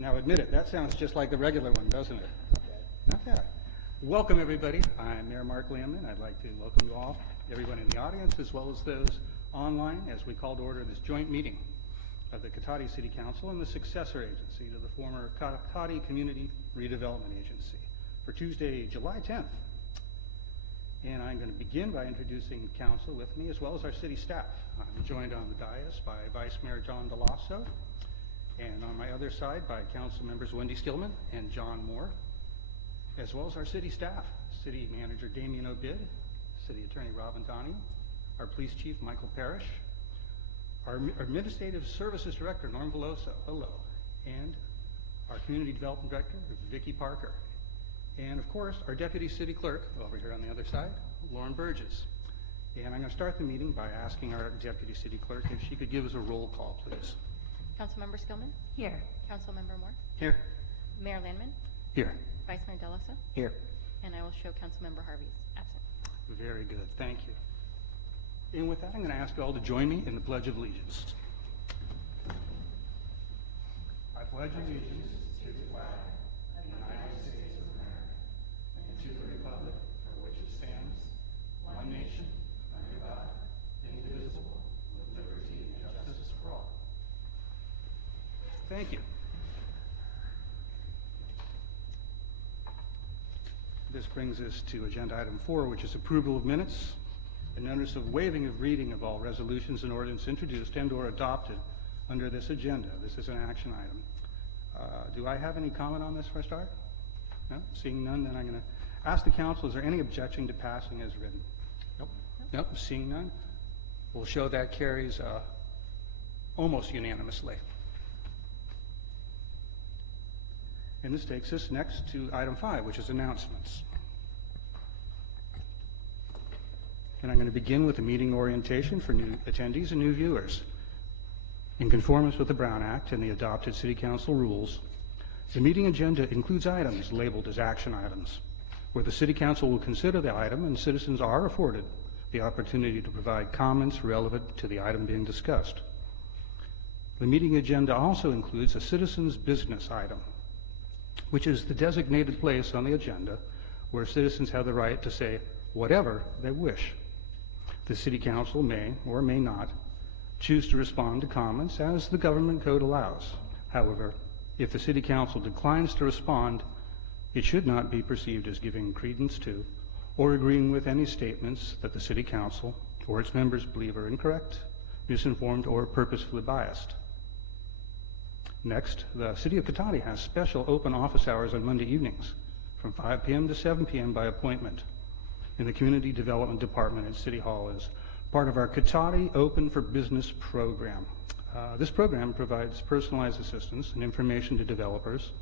Now admit it, that sounds just like the regular one, doesn't it? Not bad. Welcome, everybody. I'm Mayor Mark Lamman. I'd like to welcome you all, everyone in the audience, as well as those online, as we call to order this joint meeting of the Cotati City Council and the successor agency to the former Cotati Community Redevelopment Agency for Tuesday, July 10th. And I'm going to begin by introducing council with me, as well as our city staff. I'm joined on the dais by Vice Mayor John DeLasso, and on my other side by council members Wendy Stillman and John Moore, as well as our city staff, City Manager Damian Obid, City Attorney Robin Donnie, our Police Chief Michael Parrish, our Administrative Services Director Norm Veloso, hello, and our Community Development Director Vicki Parker, and of course our Deputy City Clerk over here on the other side, Lauren Burgess. And I'm going to start the meeting by asking our Deputy City Clerk if she could give us a roll call, please. Councilmember Skillman? Here. Councilmember Moore? Here. Mayor Landman? Here. Vice Mayor Delosa? Here. And I will show Councilmember Harvey's absent. Very good, thank you. And with that, I'm going to ask you all to join me in the Pledge of Allegiance. I pledge allegiance to the flag of the United States of America and to the republic for which it stands, one nation, under God, indivisible, with liberty and justice for all. Thank you. This brings us to agenda item 4, which is approval of minutes. A notice of waiving of reading of all resolutions and ordinance introduced and or adopted under this agenda. This is an action item. Do I have any comment on this for a start? No? Seeing none, then I'm going to ask the council, is there any objection to passing as written? Nope. Nope. Seeing none, we'll show that carries almost unanimously. And this takes us next to item 5, which is announcements. And I'm going to begin with the meeting orientation for new attendees and new viewers. In conformance with the Brown Act and the adopted City Council rules, the meeting agenda includes items labeled as action items, where the City Council will consider the item and citizens are afforded the opportunity to provide comments relevant to the item being discussed. The meeting agenda also includes a citizens' business item, which is the designated place on the agenda where citizens have the right to say whatever they wish. The City Council may or may not choose to respond to comments as the government code allows. However, if the City Council declines to respond, it should not be perceived as giving credence to or agreeing with any statements that the City Council or its members believe are incorrect, misinformed, or purposefully biased. Next, the City of Cotati has special open office hours on Monday evenings from 5 p.m. to 7 p.m. by appointment in the Community Development Department at City Hall as part of our Cotati Open for Business program. This program provides personalized assistance and information to developers,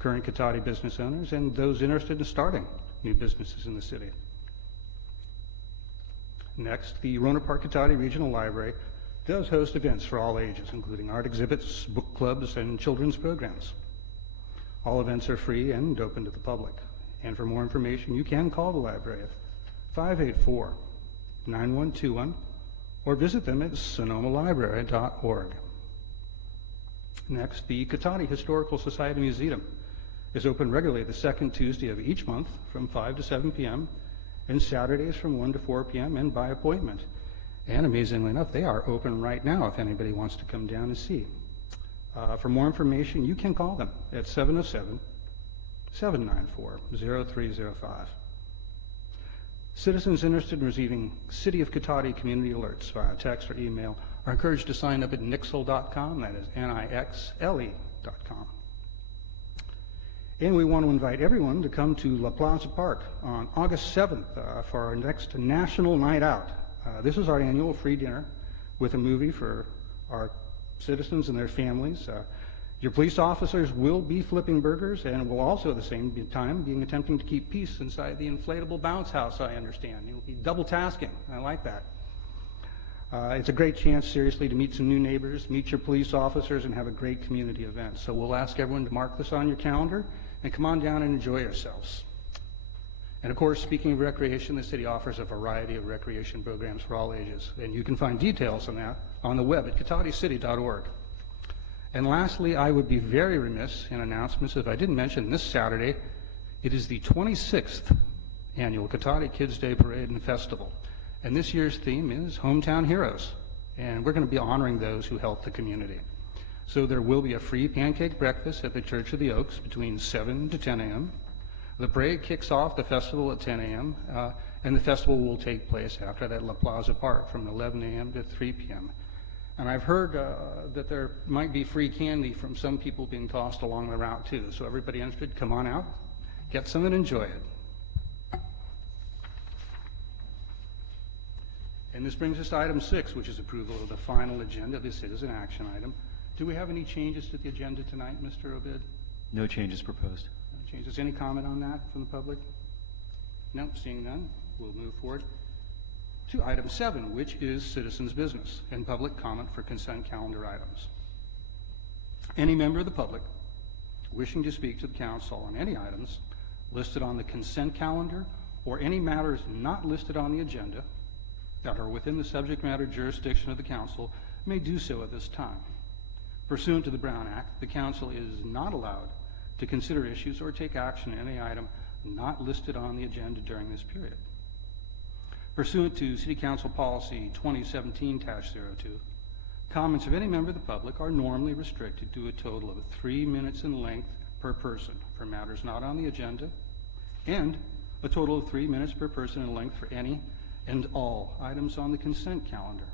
current Cotati business owners, and those interested in starting new businesses in the city. Next, the Rohnert Park Cotati Regional Library does host events for all ages, including art exhibits, book clubs, and children's programs. All events are free and open to the public. And for more information, you can call the library at 584-9121 or visit them at sonomalibrary.org. Next, the Cotati Historical Society Museum is open regularly the second Tuesday of each month from 5 to 7 p.m. and Saturdays from 1 to 4 p.m. and by appointment. And amazingly enough, they are open right now if anybody wants to come down and see. For more information, you can call them at 707-794-0305. Citizens interested in receiving City of Cotati community alerts via text or email are encouraged to sign up at nixle.com, that is Nixle.com. And we want to invite everyone to come to La Plaza Park on August 7th for our next National Night Out. This is our annual free dinner with a movie for our citizens and their families. Your police officers will be flipping burgers and will also at the same time be attempting to keep peace inside the inflatable bounce house, I understand. You'll be double tasking. I like that. It's a great chance, seriously, to meet some new neighbors, meet your police officers, and have a great community event. So we'll ask everyone to mark this on your calendar and come on down and enjoy yourselves. And of course, speaking of recreation, the city offers a variety of recreation programs for all ages. And you can find details on that on the web at cotaticity.org. And lastly, I would be very remiss in announcements if I didn't mention this Saturday, it is the 26th annual Cotati Kids Day Parade and Festival. And this year's theme is Hometown Heroes. And we're going to be honoring those who helped the community. So there will be a free pancake breakfast at the Church of the Oaks between 7 to 10 a.m. The parade kicks off the festival at 10 a.m., and the festival will take place after that at La Plaza Park from 11 a.m. to 3 p.m. And I've heard that there might be free candy from some people being tossed along the route too. So everybody interested, come on out, get some and enjoy it. And this brings us to item 6, which is approval of the final agenda. This is an action item. Do we have any changes to the agenda tonight, Mr. Obid? No changes proposed. No changes. Any comment on that from the public? No, seeing none, we'll move forward to item 7, which is citizens' business and public comment for consent calendar items. Any member of the public wishing to speak to the council on any items listed on the consent calendar or any matters not listed on the agenda that are within the subject matter jurisdiction of the council may do so at this time. Pursuant to the Brown Act, the council is not allowed to consider issues or take action on any item not listed on the agenda during this period. Pursuant to City Council Policy 2017-02, comments of any member of the public are normally restricted to a total of 3 minutes in length per person for matters not on the agenda, and a total of 3 minutes per person in length for any and all items on the consent calendar.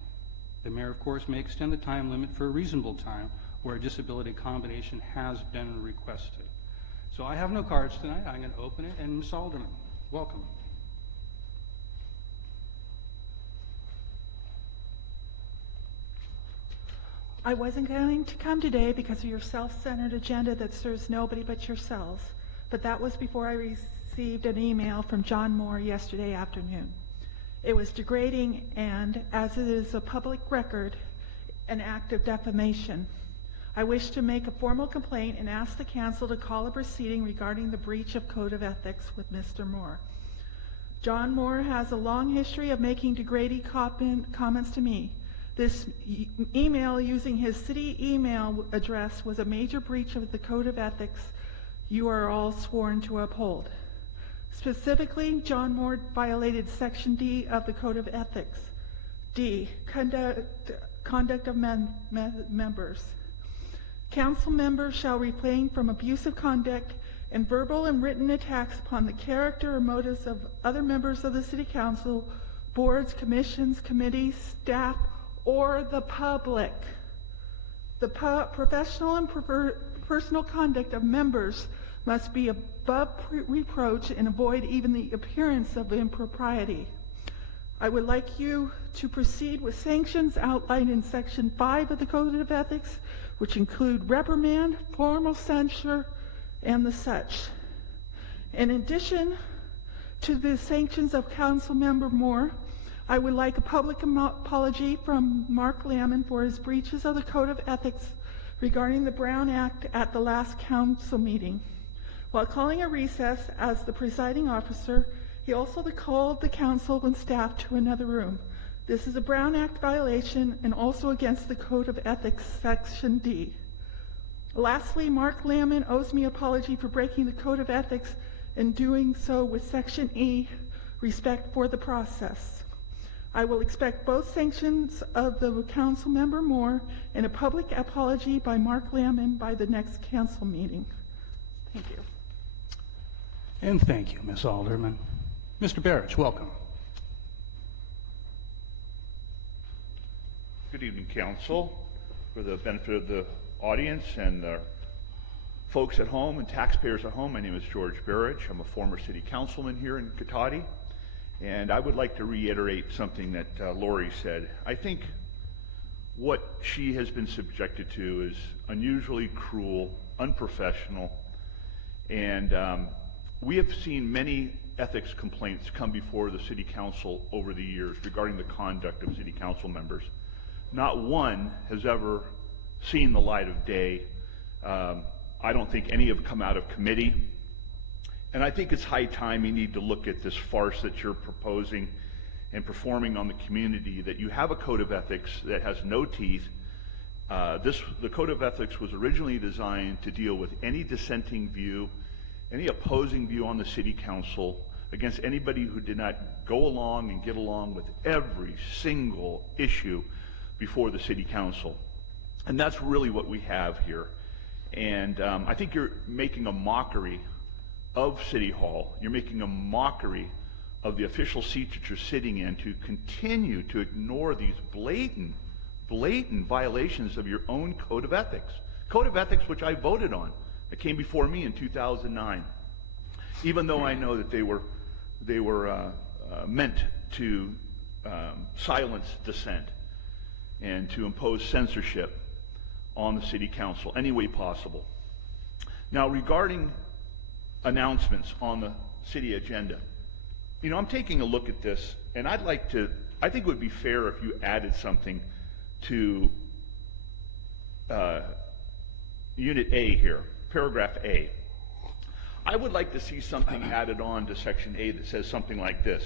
The mayor, of course, may extend the time limit for a reasonable time where a disability accommodation has been requested. So I have no cards tonight. I'm going to open it, and Ms. Alderman, welcome. I wasn't going to come today because of your self-centered agenda that serves nobody but yourselves, but that was before I received an email from John Moore yesterday afternoon. It was degrading and, as it is a public record, an act of defamation. I wish to make a formal complaint and ask the council to call a proceeding regarding the breach of code of ethics with Mr. Moore. John Moore has a long history of making degrading comments to me. This email using his city email address was a major breach of the code of ethics you are all sworn to uphold. Specifically, John Moore violated Section D of the Code of Ethics. D, conduct of members. Council members shall refrain from abusive conduct and verbal and written attacks upon the character or motives of other members of the City Council, boards, commissions, committees, staff, or the public. The professional and personal conduct of members must be above reproach and avoid even the appearance of impropriety. I would like you to proceed with sanctions outlined in Section 5 of the Code of Ethics, which include reprimand, formal censure, and the such. In addition to the sanctions of Councilmember Moore, I would like a public apology from Mark Lamon for his breaches of the Code of Ethics regarding the Brown Act at the last council meeting. While calling a recess as the presiding officer, he also called the council and staff to another room. This is a Brown Act violation and also against the Code of Ethics, Section D. Lastly, Mark Lamon owes me an apology for breaking the Code of Ethics and doing so with Section E, respect for the process. I will expect both sanctions of the council member Moore and a public apology by Mark Lamon by the next council meeting. Thank you. And thank you, Ms. Alderman. Mr. Barrich, welcome. Good evening, Council. For the benefit of the audience and the folks at home and taxpayers at home, my name is George Barrich. I'm a former city councilman here in Cotati, and I would like to reiterate something that Lori said. I think what she has been subjected to is unusually cruel, unprofessional, and we have seen many ethics complaints come before the City Council over the years regarding the conduct of City Council members. Not one has ever seen the light of day. I don't think any have come out of committee. And I think it's high time you need to look at this farce that you're proposing and performing on the community, that you have a code of ethics that has no teeth, The Code of Ethics was originally designed to deal with any dissenting view, any opposing view on the city council against anybody who did not go along and get along with every single issue before the city council. And that's really what we have here. And I think you're making a mockery of City Hall. You're making a mockery of the official seat that you're sitting in to continue to ignore these blatant violations of your own Code of Ethics. Code of Ethics which I voted on. It came before me in 2009. Even though I know that they were meant to silence dissent and to impose censorship on the city council any way possible. Now, regarding announcements on the city agenda, you know, I'm taking a look at this, and I think it would be fair if you added something to Unit A here, paragraph A. I would like to see something added on to section A that says something like this.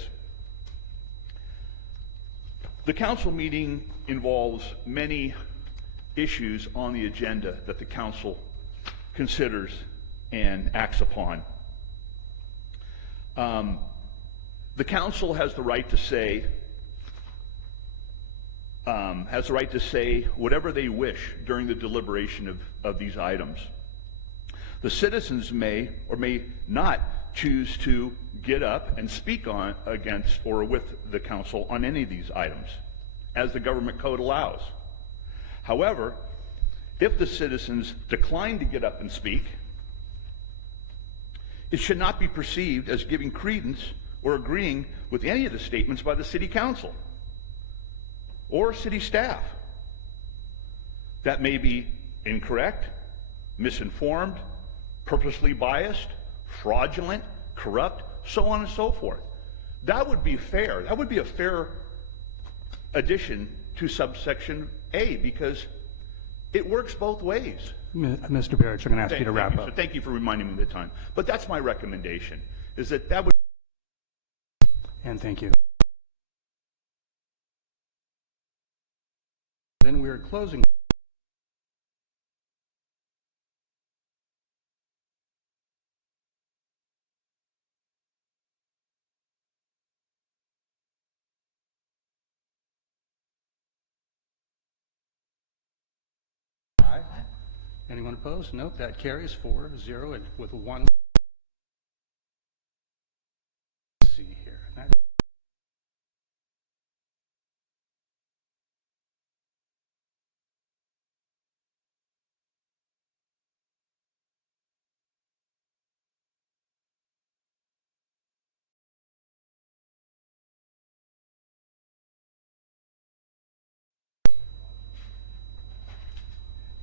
The council meeting involves many issues on the agenda that the council considers and acts upon. The council has the right to say whatever they wish during the deliberation of these items. The citizens may or may not choose to get up and speak on, against, or with the council on any of these items, as the government code allows. However, if the citizens decline to get up and speak, it should not be perceived as giving credence or agreeing with any of the statements by the city council or city staff. That may be incorrect, misinformed, purposely biased, fraudulent, corrupt, so on and so forth. That would be fair. That would be a fair addition to subsection A, because it works both ways. Mr. Barrett, I'm going to ask you to wrap up. So thank you for reminding me of the time. But that's my recommendation, is that would... And thank you. Then we're closing. Aye. Anyone opposed? Nope, that carries 4-0 and with one. Let's see here.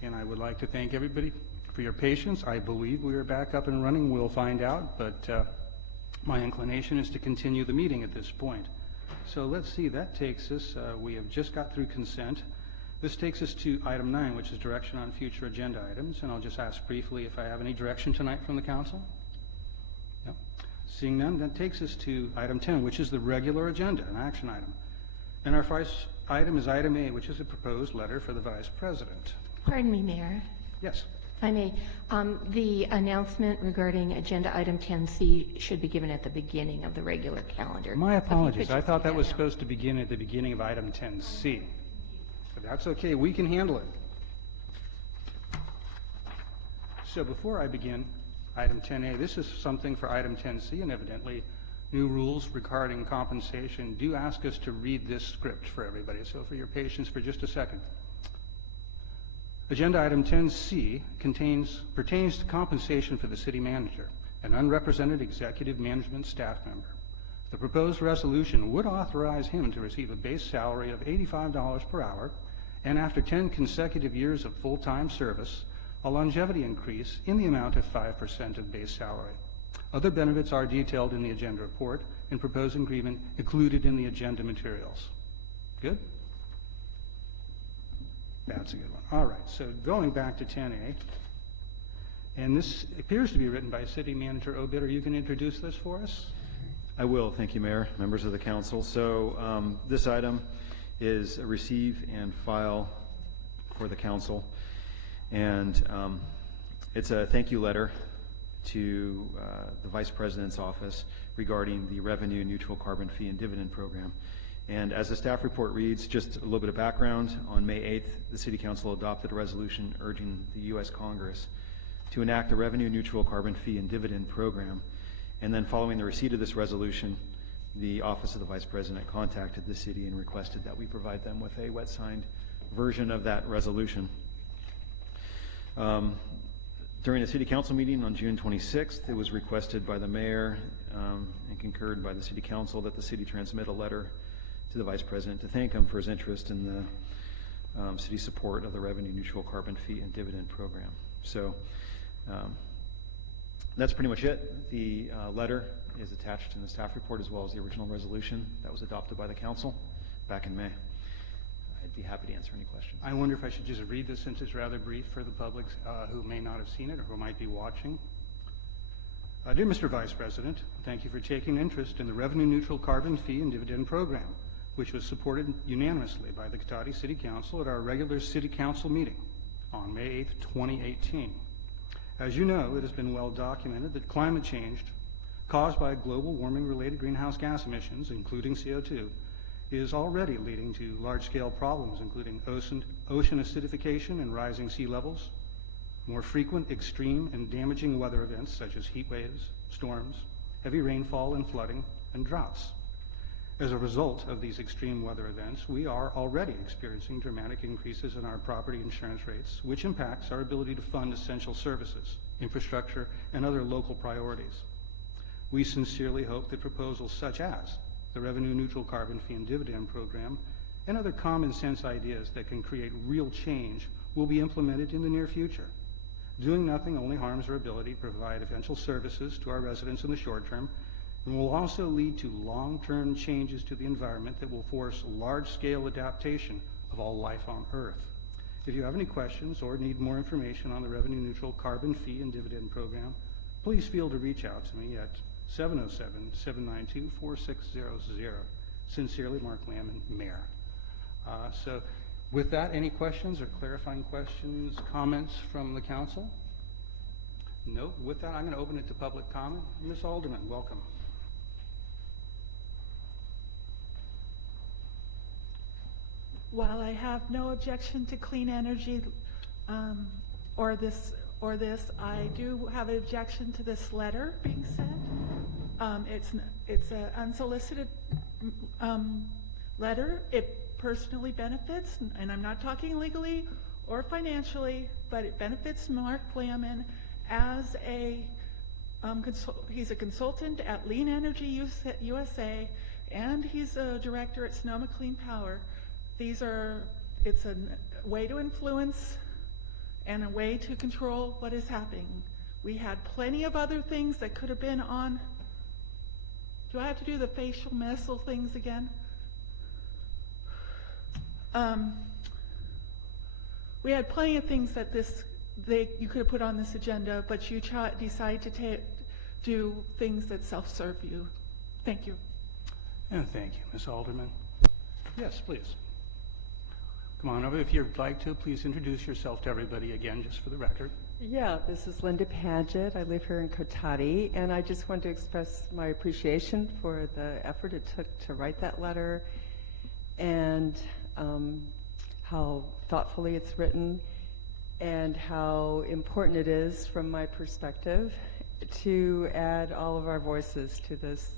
And I would like to thank everybody for your patience. I believe we are back up and running. We'll find out, but my inclination is to continue the meeting at this point. So let's see, that takes us, we have just got through consent. This takes us to item 9, which is direction on future agenda items. And I'll just ask briefly if I have any direction tonight from the council. No. Seeing none, that takes us to item 10, which is the regular agenda, an action item. And our first item is item A, which is a proposed letter for the Vice President. Pardon me, Mayor. Yes. If I may, the announcement regarding agenda item 10C should be given at the beginning of the regular calendar. My If you apologies. could I just thought do that was now. supposed to begin at the beginning of item 10C. But that's okay. We can handle it. So before I begin item 10A, this is something for item 10C, and evidently new rules regarding compensation do ask us to read this script for everybody. So for your patience for just a second. Agenda item 10C pertains to compensation for the city manager, an unrepresented executive management staff member. The proposed resolution would authorize him to receive a base salary of $85 per hour, and after 10 consecutive years of full-time service, a longevity increase in the amount of 5% of base salary. Other benefits are detailed in the agenda report and proposed agreement included in the agenda materials. Good? That's a good one. All right, so going back to 10A, and this appears to be written by City Manager Obiter. You can introduce this for us? I will. Thank you, Mayor, members of the council. So this item is a receive and file for the council. And it's a thank you letter to the Vice President's office regarding the revenue neutral carbon fee and dividend program. And as the staff report reads, just a little bit of background, on May 8th, the City Council adopted a resolution urging the U.S. Congress to enact a revenue neutral carbon fee and dividend program. And then following the receipt of this resolution, the Office of the Vice President contacted the city and requested that we provide them with a wet signed version of that resolution. During a City Council meeting on June 26th, it was requested by the mayor and concurred by the City Council that the city transmit a letter to the Vice President to thank him for his interest in the city's support of the revenue neutral carbon fee and dividend program. So that's pretty much it. The letter is attached in the staff report as well as the original resolution that was adopted by the council back in May. I'd be happy to answer any questions. I wonder if I should just read this since it's rather brief for the public who may not have seen it or who might be watching. Dear Mr. Vice President, thank you for taking interest in the revenue neutral carbon fee and dividend program, which was supported unanimously by the Cotati City Council at our regular City Council meeting on May 8th, 2018. As you know, it has been well documented that climate change caused by global warming related greenhouse gas emissions, including CO2, is already leading to large-scale problems including ocean acidification and rising sea levels, more frequent extreme and damaging weather events such as heat waves, storms, heavy rainfall and flooding, and droughts. As a result of these extreme weather events, we are already experiencing dramatic increases in our property insurance rates, which impacts our ability to fund essential services, infrastructure, and other local priorities. We sincerely hope that proposals such as the revenue neutral carbon fee and dividend program and other common sense ideas that can create real change will be implemented in the near future. Doing nothing only harms our ability to provide essential services to our residents in the short term and will also lead to long-term changes to the environment that will force large-scale adaptation of all life on Earth. If you have any questions or need more information on the revenue neutral carbon fee and dividend program, please feel to reach out to me at 707-792-4600. Sincerely, Mark Lamon, Mayor. So with that, any questions or clarifying questions, comments from the council? No. With that, I'm going to open it to public comment. Ms. Alderman, welcome. While I have no objection to clean energy or this, I do have an objection to this letter being sent. It's an unsolicited letter. It personally benefits, and I'm not talking legally or financially, but it benefits Mark Lamon as he's a consultant at Lean Energy USA, and he's a director at Sonoma Clean Power. It's a way to influence and a way to control what is happening. We had plenty of other things that could have been on. Do I have to do the facial muscle things again? We had plenty of things that you could have put on this agenda, but you decide to do things that self-serve you. Thank you. And thank you, Ms. Alderman. Yes, please. Come on over. If you'd like to, please introduce yourself to everybody again, just for the record. Yeah, this is Linda Paget. I live here in Cotati, and I just want to express my appreciation for the effort it took to write that letter and how thoughtfully it's written and how important it is from my perspective to add all of our voices to this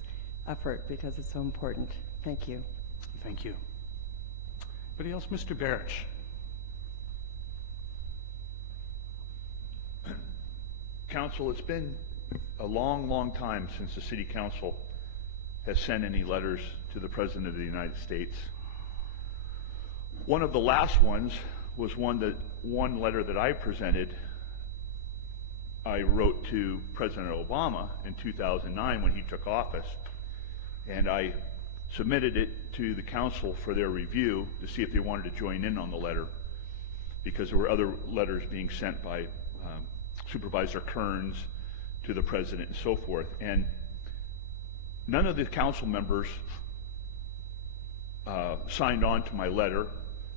effort because it's so important. Thank you. Thank you. Anybody else? Mr. Barrich. Council, it's been a long, long time since the City Council has sent any letters to the President of the United States. One of the last ones was one letter that I presented. I wrote to President Obama in 2009 when he took office, and I submitted it to the council for their review to see if they wanted to join in on the letter, because there were other letters being sent by Supervisor Kearns to the president and so forth. And none of the council members signed on to my letter.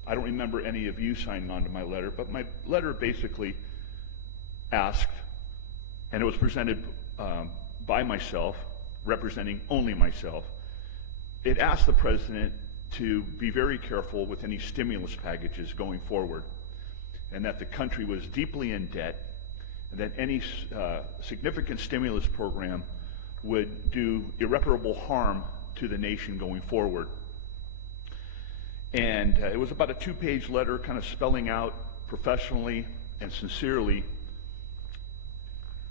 I don't remember any of you signing on to my letter, but my letter basically asked, and it was presented by myself, representing only myself. It asked the president to be very careful with any stimulus packages going forward, and that the country was deeply in debt, and that any significant stimulus program would do irreparable harm to the nation going forward. And it was about a 2-page letter kind of spelling out professionally and sincerely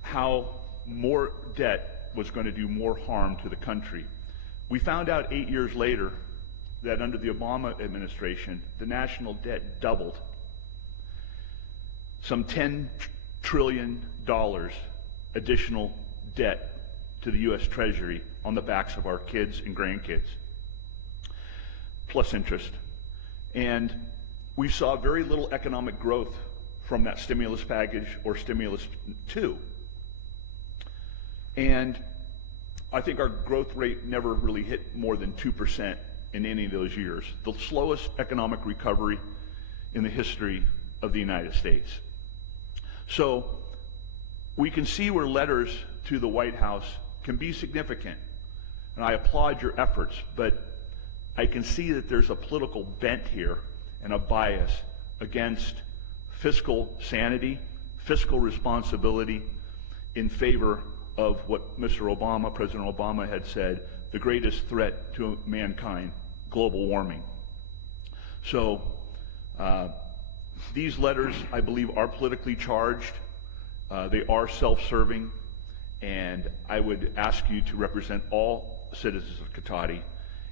how more debt was going to do more harm to the country. We found out 8 years later that under the Obama administration, the national debt doubled. Some $10 trillion additional debt to the U.S. Treasury on the backs of our kids and grandkids, plus interest. And we saw very little economic growth from that stimulus package or stimulus 2. And I think our growth rate never really hit more than 2% in any of those years, the slowest economic recovery in the history of the United States. So we can see where letters to the White House can be significant, and I applaud your efforts, but I can see that there's a political bent here and a bias against fiscal sanity, fiscal responsibility, in favor of what Mr. Obama, President Obama, had said, the greatest threat to mankind, global warming. So these letters, I believe, are politically charged. They are self-serving, and I would ask you to represent all citizens of Cotati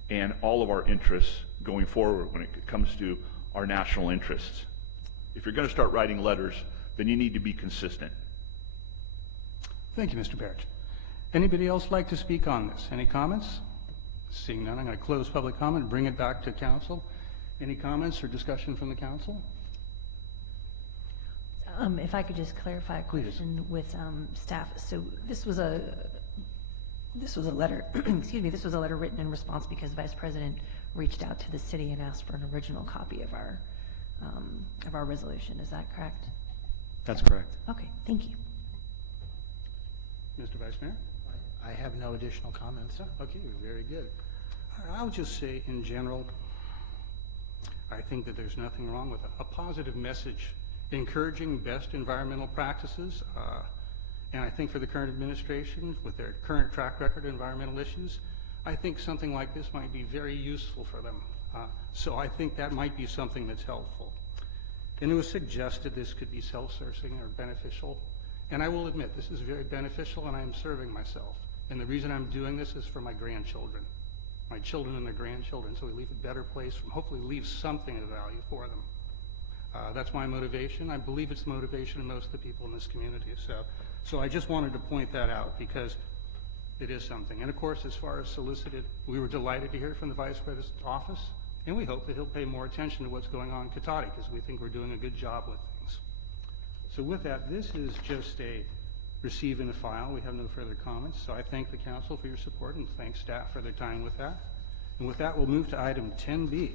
and all of our interests going forward when it comes to our national interests. If you're going to start writing letters, then you need to be consistent. Thank you, Mr. Barrett. Anybody else like to speak on this? Any comments? Seeing none, I'm going to close public comment and bring it back to council. Any comments or discussion from the council? If I could just clarify a Please. question with staff. So this was a letter, excuse me, this was a letter written in response because the Vice President reached out to the city and asked for an original copy of our resolution. Is that correct? That's correct. Okay, thank you. Mr. Vice Mayor? I have no additional comments. Okay, very good. I'll just say in general, I think that there's nothing wrong with a positive message encouraging best environmental practices. And I think for the current administration, with their current track record of environmental issues, I think something like this might be very useful for them. So I think that might be something that's helpful. And it was suggested this could be self-serving or beneficial. And I will admit, this is very beneficial, and I am serving myself. And the reason I'm doing this is for my grandchildren, my children and their grandchildren, so we leave a better place, hopefully leave something of value for them. That's my motivation. I believe it's the motivation of most of the people in this community. So I just wanted to point that out because it is something. And of course, as far as solicited, we were delighted to hear from the Vice President's office, and we hope that he'll pay more attention to what's going on in Cotati because we think we're doing a good job with things. So with that, this is just a receive and a file. We have no further comments. So I thank the council for your support and thank staff for their time with that. And with that, we'll move to item 10B.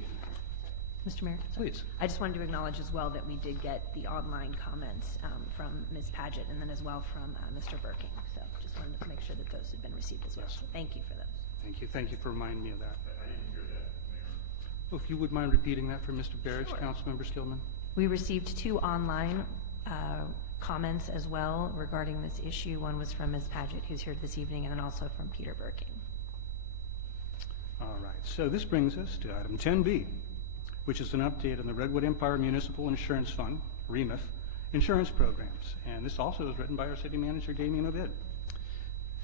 Mr. Mayor? Please. I just wanted to acknowledge as well that we did get the online comments from Ms. Paget and then as well from Mr. Burking. So just wanted to make sure that those had been received as well. Yes. So thank you for those. Thank you. Thank you for reminding me of that. I didn't hear that, Mayor. Oh, if you would mind repeating that for Mr. Barrett, Sure. Councilmember Skillman. We received 2 online comments as well regarding this issue. One was from Ms. Paget, who's here this evening, and then also from Peter Burking. All right. So this brings us to item 10B, which is an update on the Redwood Empire Municipal Insurance Fund, REMIF, insurance programs. And this also is written by our city manager, Damien Ovid.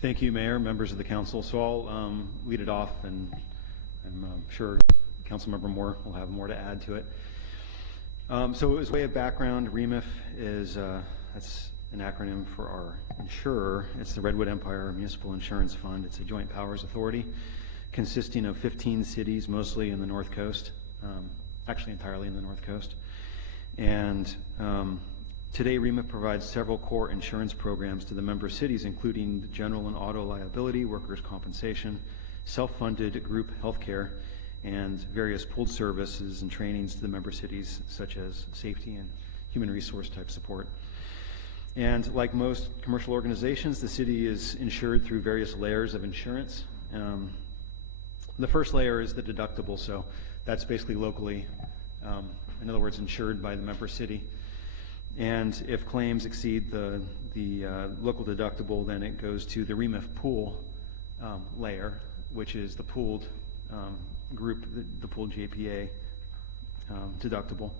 Thank you, Mayor, members of the council. So I'll lead it off, and I'm sure Councilmember Moore will have more to add to it. So as way of background, REMIF is that's an acronym for our insurer. It's the Redwood Empire Municipal Insurance Fund. It's a joint powers authority consisting of 15 cities, mostly in the North Coast, actually entirely in the North Coast. And today, REMIF provides several core insurance programs to the member cities, including general and auto liability, workers' compensation, self-funded group health care, and various pooled services and trainings to the member cities, such as safety and human resource type support. And like most commercial organizations, the city is insured through various layers of insurance. The first layer is the deductible, so that's basically locally, in other words, insured by the member city. And if claims exceed the local deductible, then it goes to the REMIF pool layer, which is the pooled group, the pooled JPA deductible.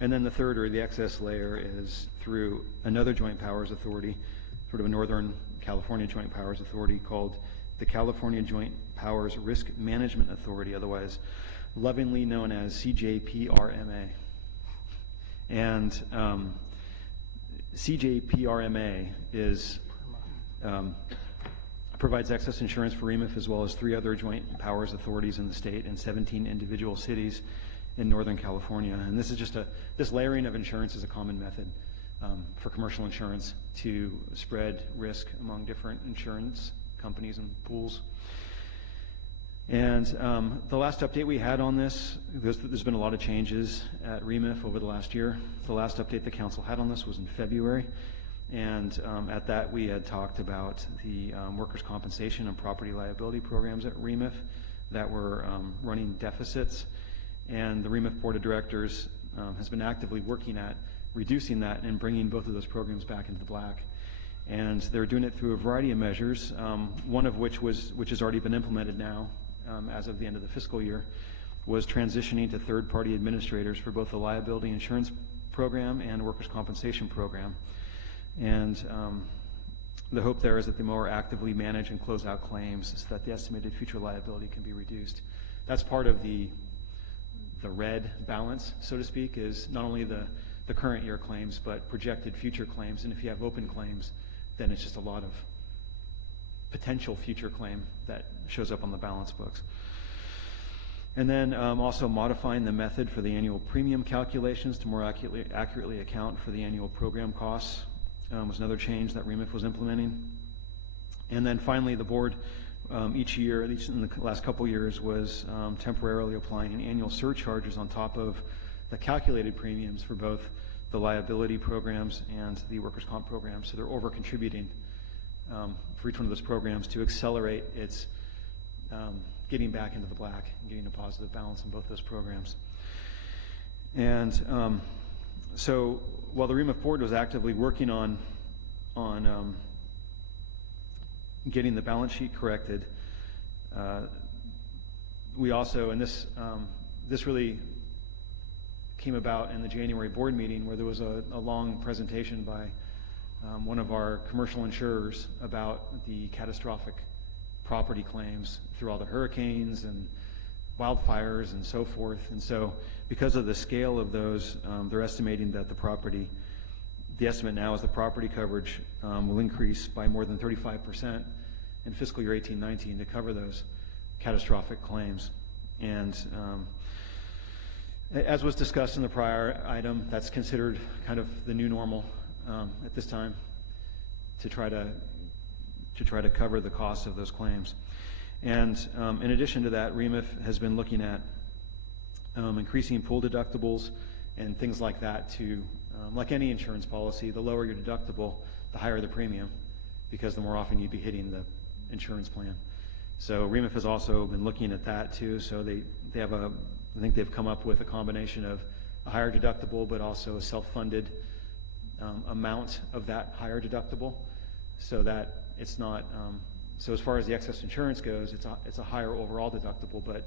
And then the third, or the excess layer, is through another joint powers authority, sort of a Northern California joint powers authority called the California Joint Powers Risk Management Authority, otherwise lovingly known as CJPRMA. And CJPRMA provides excess insurance for REMIF as well as 3 other joint powers authorities in the state and 17 individual cities in Northern California. And this is just this layering of insurance is a common method for commercial insurance to spread risk among different insurance companies and pools. And the last update we had on this, there's been a lot of changes at REMIF over the last year. The last update the council had on this was in February. And at that, we had talked about the workers' compensation and property liability programs at REMIF that were running deficits. And the REMIF Board of Directors has been actively working at reducing that and bringing both of those programs back into the black. And they're doing it through a variety of measures, one of which has already been implemented now as of the end of the fiscal year, was transitioning to third-party administrators for both the liability insurance program and workers' compensation program. And the hope there is that they more actively manage and close out claims so that the estimated future liability can be reduced. That's part of the red balance, so to speak, is not only the current year claims, but projected future claims. And if you have open claims, then it's just a lot of potential future claim that shows up on the balance books. And then also modifying the method for the annual premium calculations to more accurately account for the annual program costs was another change that REMIF was implementing. And then finally, the board each year, at least in the last couple years, was temporarily applying annual surcharges on top of the calculated premiums for both the liability programs and the workers' comp programs. So they're over-contributing for each one of those programs to accelerate its getting back into the black and getting a positive balance in both those programs. And so while the REMIF board was actively working on getting the balance sheet corrected, we also, and this really came about in the January board meeting where there was a long presentation by one of our commercial insurers about the catastrophic property claims through all the hurricanes and wildfires and so forth. And so because of the scale of those, they're estimating that the estimate now is the property coverage will increase by more than 35% in fiscal year 18-19 to cover those catastrophic claims. And as was discussed in the prior item, that's considered kind of the new normal at this time to try to cover the costs of those claims. And in addition to that, REMIF has been looking at increasing pool deductibles and things like that to, like any insurance policy, the lower your deductible, the higher the premium, because the more often you'd be hitting the insurance plan. So REMIF has also been looking at that too. So they have I think they've come up with a combination of a higher deductible, but also a self-funded amount of that higher deductible, so that it's not, so as far as the excess insurance goes, it's a higher overall deductible, but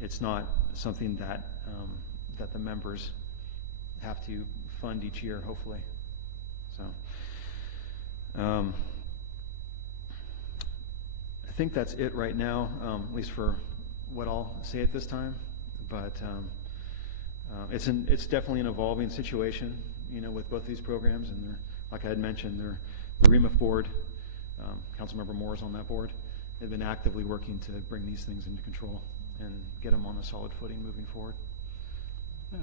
it's not something that that the members have to fund each year, hopefully. So I think that's it right now, at least for what I'll say at this time. But it's definitely an evolving situation, with both these programs, and like I had mentioned, the REMIF board, Councilmember Moore is on that board. They've been actively working to bring these things into control and get them on a solid footing moving forward.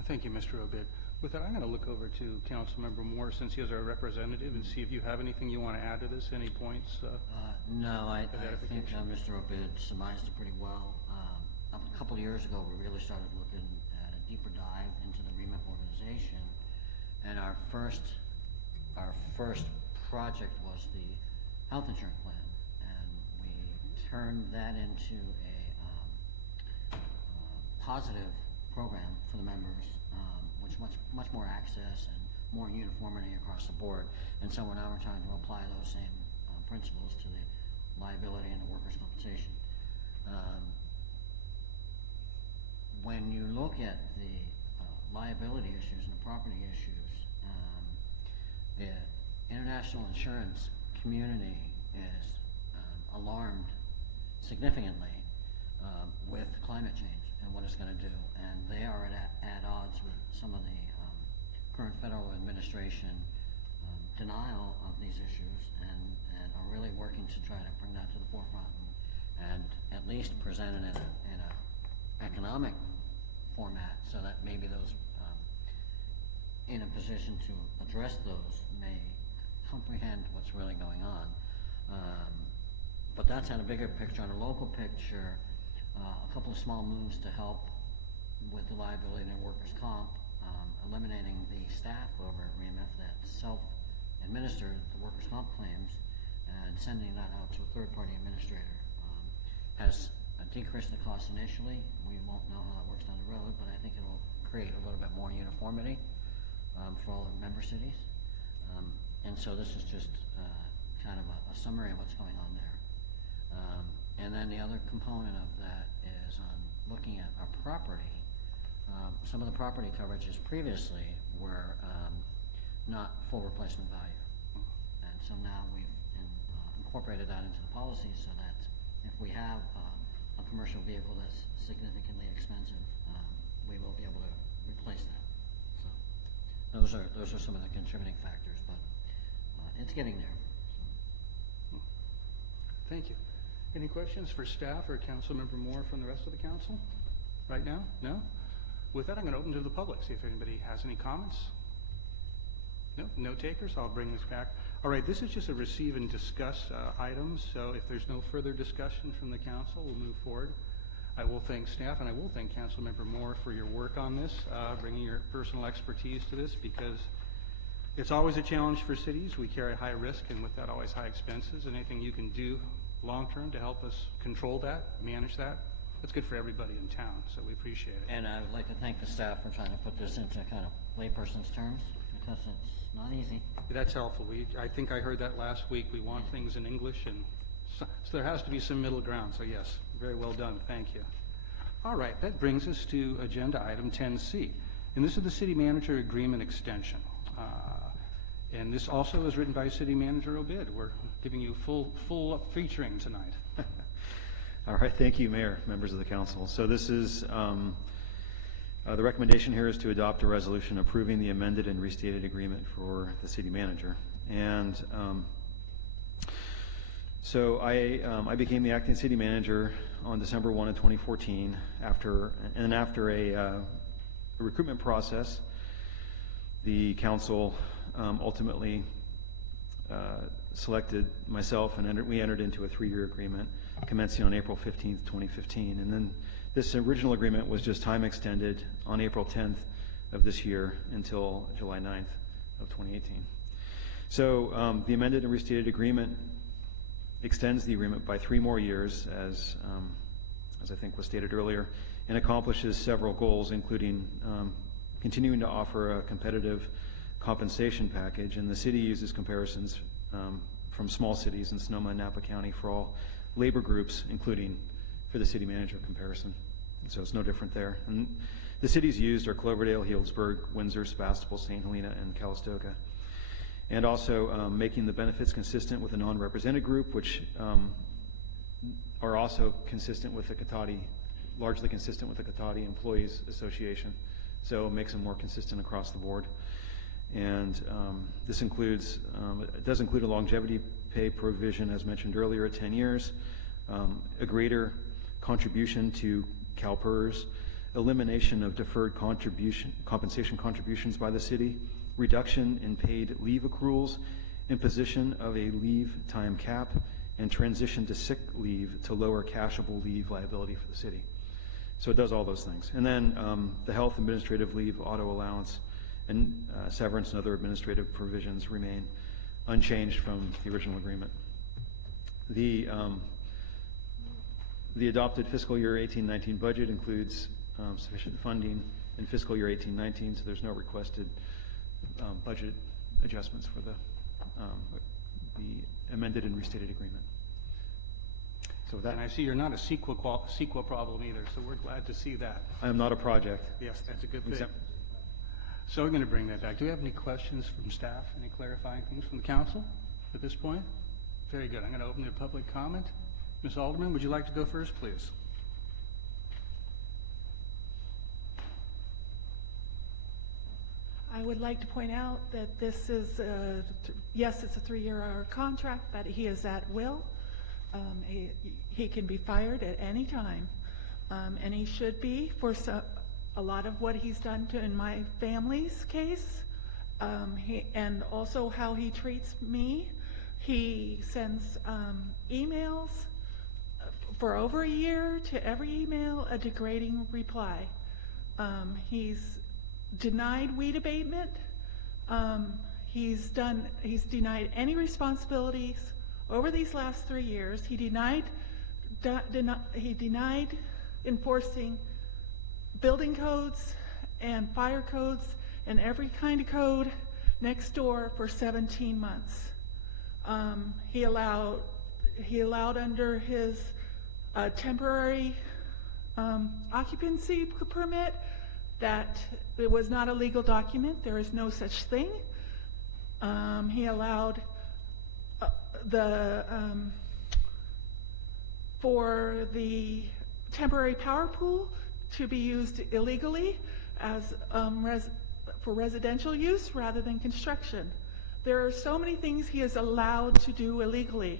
Thank you, Mr. Obid. With that, I'm going to look over to Councilmember Moore, since he is our representative, and see if you have anything you want to add to this, any points? No, I think Mr. Obid surmised it pretty well. a couple of years ago, we really started looking at a deeper dive into the REMIP organization. And our first project was the health insurance plan. And we turned that into a positive program for the members, which much more access and more uniformity across the board. And so now we're trying to apply those same principles to the liability and the workers' compensation. When you look at the liability issues and the property issues, the international insurance community is alarmed significantly with climate change and what it's going to do, and they are at odds with some of the current federal administration denial of these issues, and are really working to try to bring that to the forefront and at least present it in a economic format, so that maybe those in a position to address those may comprehend what's really going on. But that's on a bigger picture. On a local picture, a couple of small moves to help with the liability and workers' comp, eliminating the staff over at REMIF that self-administer the workers' comp claims and sending that out to a third-party administrator has decreased the cost initially. We won't know how that works down the road, but I think it will create a little bit more uniformity for all the member cities. And so this is just kind of a summary of what's going on there. And then the other component of that is on looking at our property. Some of the property coverages previously were not full replacement value. And so now we've incorporated that into the policy so that if we have a commercial vehicle that's significantly expensive, we will be able to replace that. So those are some of the contributing factors, but it's getting there. So. Thank you. Any questions for staff or Councilmember Moore from the rest of the council right now? No? With that, I'm going to open to the public, see if anybody has any comments. No? No takers? I'll bring this back. All right, this is just a receive and discuss item, so if there's no further discussion from the council, we'll move forward. I will thank staff, and I will thank Councilmember Moore for your work on this, bringing your personal expertise to this, because it's always a challenge for cities. We carry high risk, and with that, always high expenses. And anything you can do long-term to help us control that, manage that, that's good for everybody in town, so we appreciate it. And I would like to thank the staff for trying to put this into kind of layperson's terms, because it's not easy. That's helpful. I think I heard that last week. We want things in English, and so there has to be some middle ground. So yes, very well done. Thank you. All right, that brings us to agenda item 10C, and this is the city manager agreement extension. And this also is written by City Manager Obid. We're giving you full featuring tonight. All right, thank you, Mayor, members of the council. So this is, the recommendation here is to adopt a resolution approving the amended and restated agreement for the city manager. And so I became the acting city manager on December 1 of 2014 after a recruitment process. The council ultimately selected myself, and we entered into a 3-year agreement commencing on April 15th, 2015. And then this original agreement was just time extended on April 10th of this year until July 9th of 2018. So the amended and restated agreement extends the agreement by 3 more years, as I think was stated earlier, and accomplishes several goals, including continuing to offer a competitive compensation package. And the city uses comparisons from small cities in Sonoma and Napa County for all labor groups, including for the city manager comparison. And so it's no different there. And the cities used are Cloverdale, Healdsburg, Windsor, Sebastopol, St. Helena, and Calistoga. And also making the benefits consistent with a non-represented group, which are also consistent with the Cotati, largely consistent with the Cotati Employees Association. So it makes them more consistent across the board. And this includes, it does include a longevity pay provision, as mentioned earlier, at 10 years, a greater contribution to CalPERS, elimination of deferred compensation contributions by the city, reduction in paid leave accruals, imposition of a leave time cap, and transition to sick leave to lower cashable leave liability for the city. So it does all those things. And then the health administrative leave, auto allowance, and severance and other administrative provisions remain unchanged from the original agreement. The adopted fiscal year 18-19 budget includes sufficient funding in fiscal year 18-19, so there's no requested budget adjustments for the amended and restated agreement. So with that, And I see you're not a CEQA problem either, so we're glad to see that. I am not a project. Yes, that's a good thing. Except- So we're going to bring that back. Do we have any questions from staff? Any clarifying things from the council at this point? Very good. I'm going to open the public comment. Ms. Alderman, would you like to go first, please? I would like to point out that this is, yes, it's a 3-year contract, but he is at will. He can be fired at any time, and he should be for a lot of what he's done in my family's case, and also how he treats me. He sends emails for over a year, to every email a degrading reply. He's denied weed abatement. He's denied any responsibilities over these last 3 years. He denied enforcing building codes and fire codes and every kind of code next door for 17 months. He allowed under his temporary occupancy permit that it was not a legal document. There is no such thing. He allowed for the temporary power pool to be used illegally as for residential use rather than construction. There are so many things he is allowed to do illegally,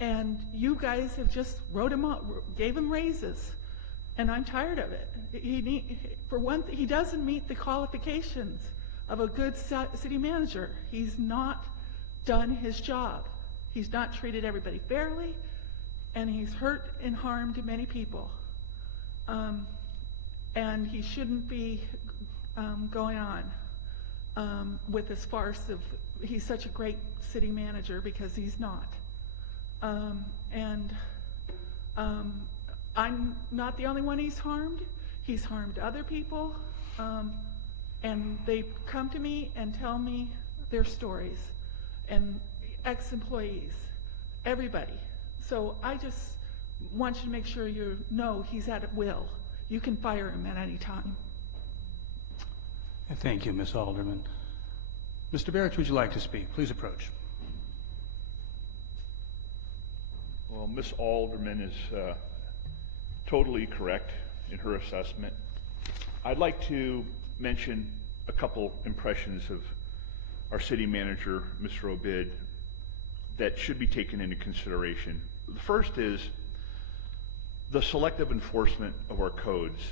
and you guys have just wrote him up, gave him raises, and I'm tired of it. For one, he doesn't meet the qualifications of a good city manager. He's not done his job. He's not treated everybody fairly, and he's hurt and harmed many people. And he shouldn't be going on with this farce of he's such a great city manager, because he's not. I'm not the only one he's harmed. He's harmed other people, and they come to me and tell me their stories, and ex-employees, everybody. So I just want you to make sure you know he's at will. You can fire him at any time. Thank you, Ms. Alderman. Mr. Barrett, would you like to speak? Please approach. Well, Ms. Alderman is totally correct in her assessment. I'd like to mention a couple impressions of our city manager, Mr. Obid, that should be taken into consideration. The first is the selective enforcement of our codes.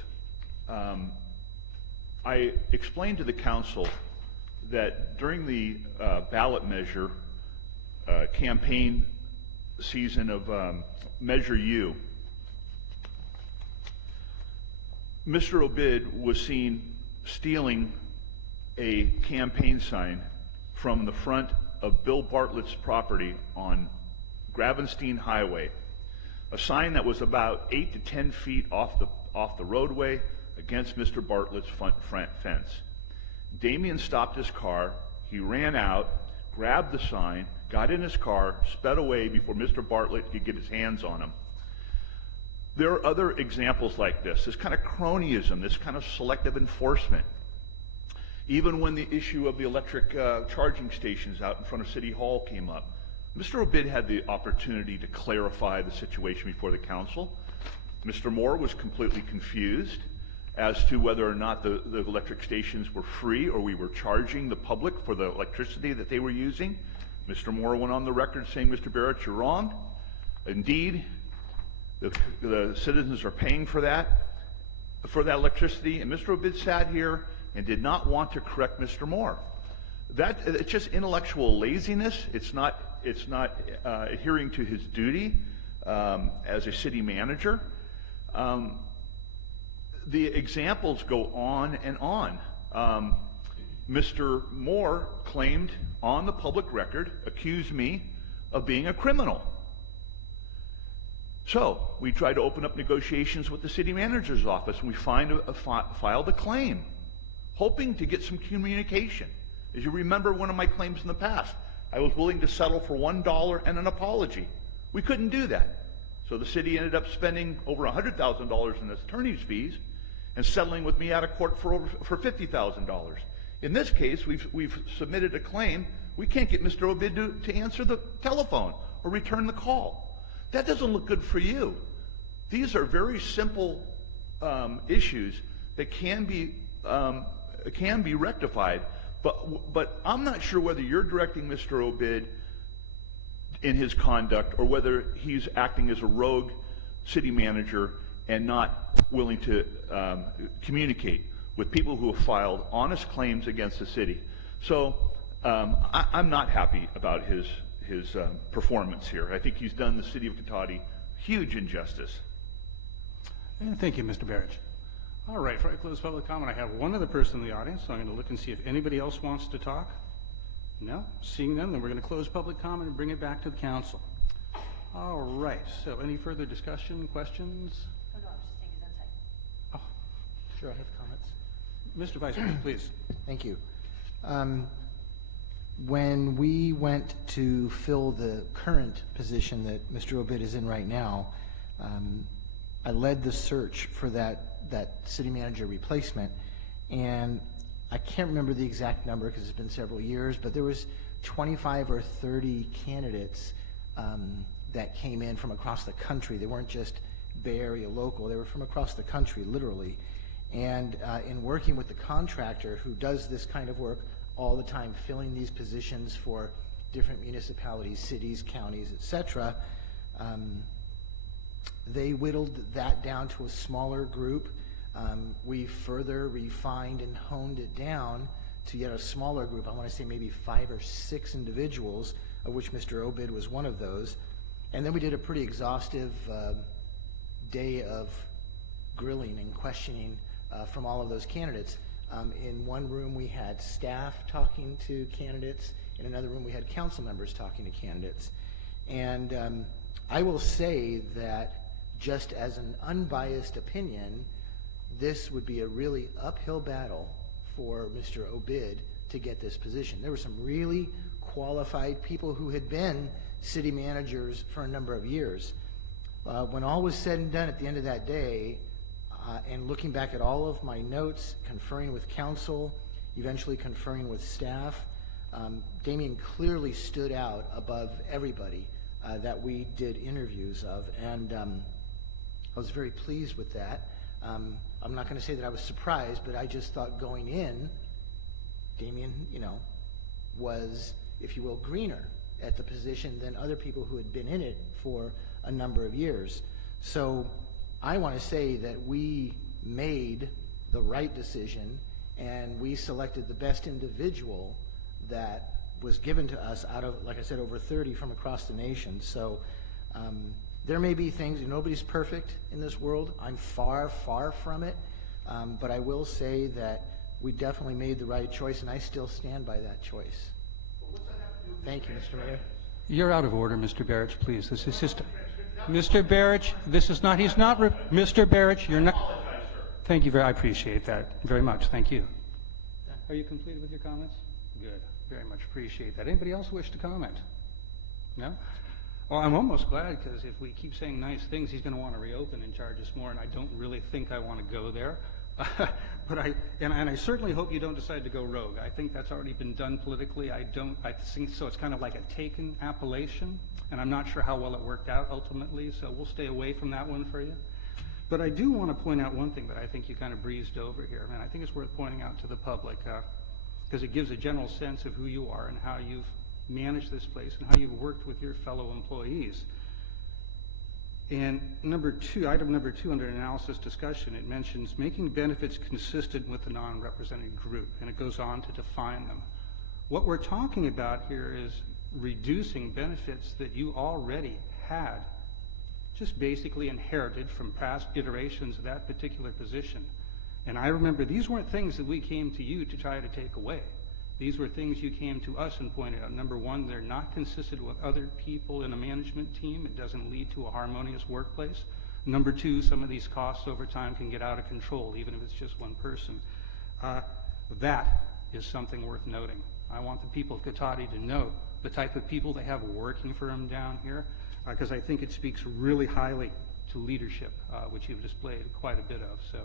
I explained to the council that during the ballot measure campaign season of Measure U, Mr. Obid was seen stealing a campaign sign from the front of Bill Bartlett's property on Gravenstein Highway, a sign that was about 8 to 10 feet off the roadway against Mr. Bartlett's front fence. Damien stopped his car. He ran out, grabbed the sign, got in his car, sped away before Mr. Bartlett could get his hands on him. There are other examples like this kind of cronyism, this kind of selective enforcement. Even when the issue of the electric charging stations out in front of City Hall came up, Mr. Obid had the opportunity to clarify the situation before the council. Mr. Moore was completely confused as to whether or not the electric stations were free or we were charging the public for the electricity that they were using. Mr. Moore went on the record saying, Mr. Barrett, you're wrong. Indeed, the citizens are paying for that electricity, and Mr. Obid sat here and did not want to correct Mr. Moore. It's just intellectual laziness. It's not adhering to his duty as a city manager. the examples go on and on. Mr. Moore claimed on the public record, accused me of being a criminal. So we tried to open up negotiations with the city manager's office, and we filed a claim, hoping to get some communication. As you remember, one of my claims in the past, I was willing to settle for $1 and an apology. We couldn't do that. So the city ended up spending over $100,000 in attorney's fees and settling with me out of court for $50,000. In this case, we've submitted a claim. We can't get Mr. Obid to answer the telephone or return the call. That doesn't look good for you. These are very simple issues that can be rectified. But I'm not sure whether you're directing Mr. Obid in his conduct or whether he's acting as a rogue city manager and not willing to communicate with people who have filed honest claims against the city. So I'm not happy about his performance here. I think he's done the city of Cotati huge injustice. And thank you, Mr. Barrett. All right, before I close public comment, I have one other person in the audience, so I'm going to look and see if anybody else wants to talk. No? Seeing none, then we're going to close public comment and bring it back to the council. All right, so any further discussion, questions? Oh, no, I was just saying he's outside. Oh, Sure, I have comments. Mr. Vice Mayor, please. Thank you. When we went to fill the current position that Mr. Obid is in right now, I led the search for that city manager replacement, and I can't remember the exact number because it's been several years, but there was 25 or 30 candidates that came in from across the country. They weren't just Bay Area local, they were from across the country, literally. And in working with the contractor who does this kind of work all the time, filling these positions for different municipalities, cities, counties, etc., they whittled that down to a smaller group. We further refined and honed it down to yet a smaller group. I want to say maybe 5 or 6 individuals, of which Mr. Obid was one of those. And then we did a pretty exhaustive day of grilling and questioning from all of those candidates. In one room we had staff talking to candidates. In another room we had council members talking to candidates. And I will say that just as an unbiased opinion, this would be a really uphill battle for Mr. Obid to get this position. There were some really qualified people who had been city managers for a number of years. When all was said and done at the end of that day, and looking back at all of my notes, conferring with council, eventually conferring with staff, Damien clearly stood out above everybody that we did interviews of, and I was very pleased with that. I'm not going to say that I was surprised, but I just thought going in, Damien, was, if you will, greener at the position than other people who had been in it for a number of years. So I want to say that we made the right decision, and we selected the best individual that was given to us out of, like I said, over 30 from across the nation. So there may be things, nobody's perfect in this world. I'm far, far from it. But I will say that we definitely made the right choice, and I still stand by that choice. Thank you, Mr. Mayor. You're out of order, Mr. Barrett, please. This is system. Mr. Barrett, this is not, he's not, Mr. Barrett, you're not. Thank you I appreciate that very much. Thank you. Are you completed with your comments? Good. Very much appreciate that. Anybody else wish to comment? No? Well, I'm almost glad, because if we keep saying nice things, he's going to want to reopen and charge us more, and I don't really think I want to go there. But I certainly hope you don't decide to go rogue. I think that's already been done politically. I think so. It's kind of like a taken appellation, and I'm not sure how well it worked out ultimately, so we'll stay away from that one for you. But I do want to point out one thing that I think you kind of breezed over here, and I think it's worth pointing out to the public, because it gives a general sense of who you are and how you've managed this place and how you've worked with your fellow employees. And item number two under analysis discussion, it mentions making benefits consistent with the non-represented group, and it goes on to define them. What we're talking about here is reducing benefits that you already had just basically inherited from past iterations of that particular position. And I remember these weren't things that we came to you to try to take away. These were things you came to us and pointed out. Number one, they're not consistent with other people in a management team. It doesn't lead to a harmonious workplace. Number two, some of these costs over time can get out of control, even if it's just one person. That is something worth noting. I want the people of Cotati to know the type of people they have working for them down here, because I think it speaks really highly to leadership, which you've displayed quite a bit of. So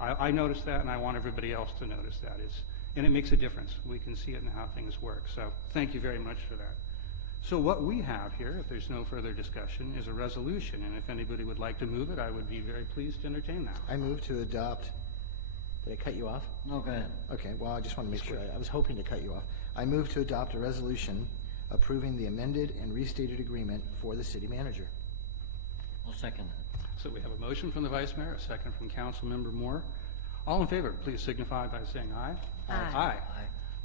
I noticed that, and I want everybody else to notice that. And it makes a difference. We can see it in how things work. So thank you very much for that. So what we have here, if there's no further discussion, is a resolution. And if anybody would like to move it, I would be very pleased to entertain that. I move to adopt. Did I cut you off? No, go ahead. Okay, well, I just want to make sure. I was hoping to cut you off. I move to adopt a resolution approving the amended and restated agreement for the city manager. I'll second that. So we have a motion from the Vice Mayor, a second from Councilmember Moore. All in favor, please signify by saying aye. Aye. Aye.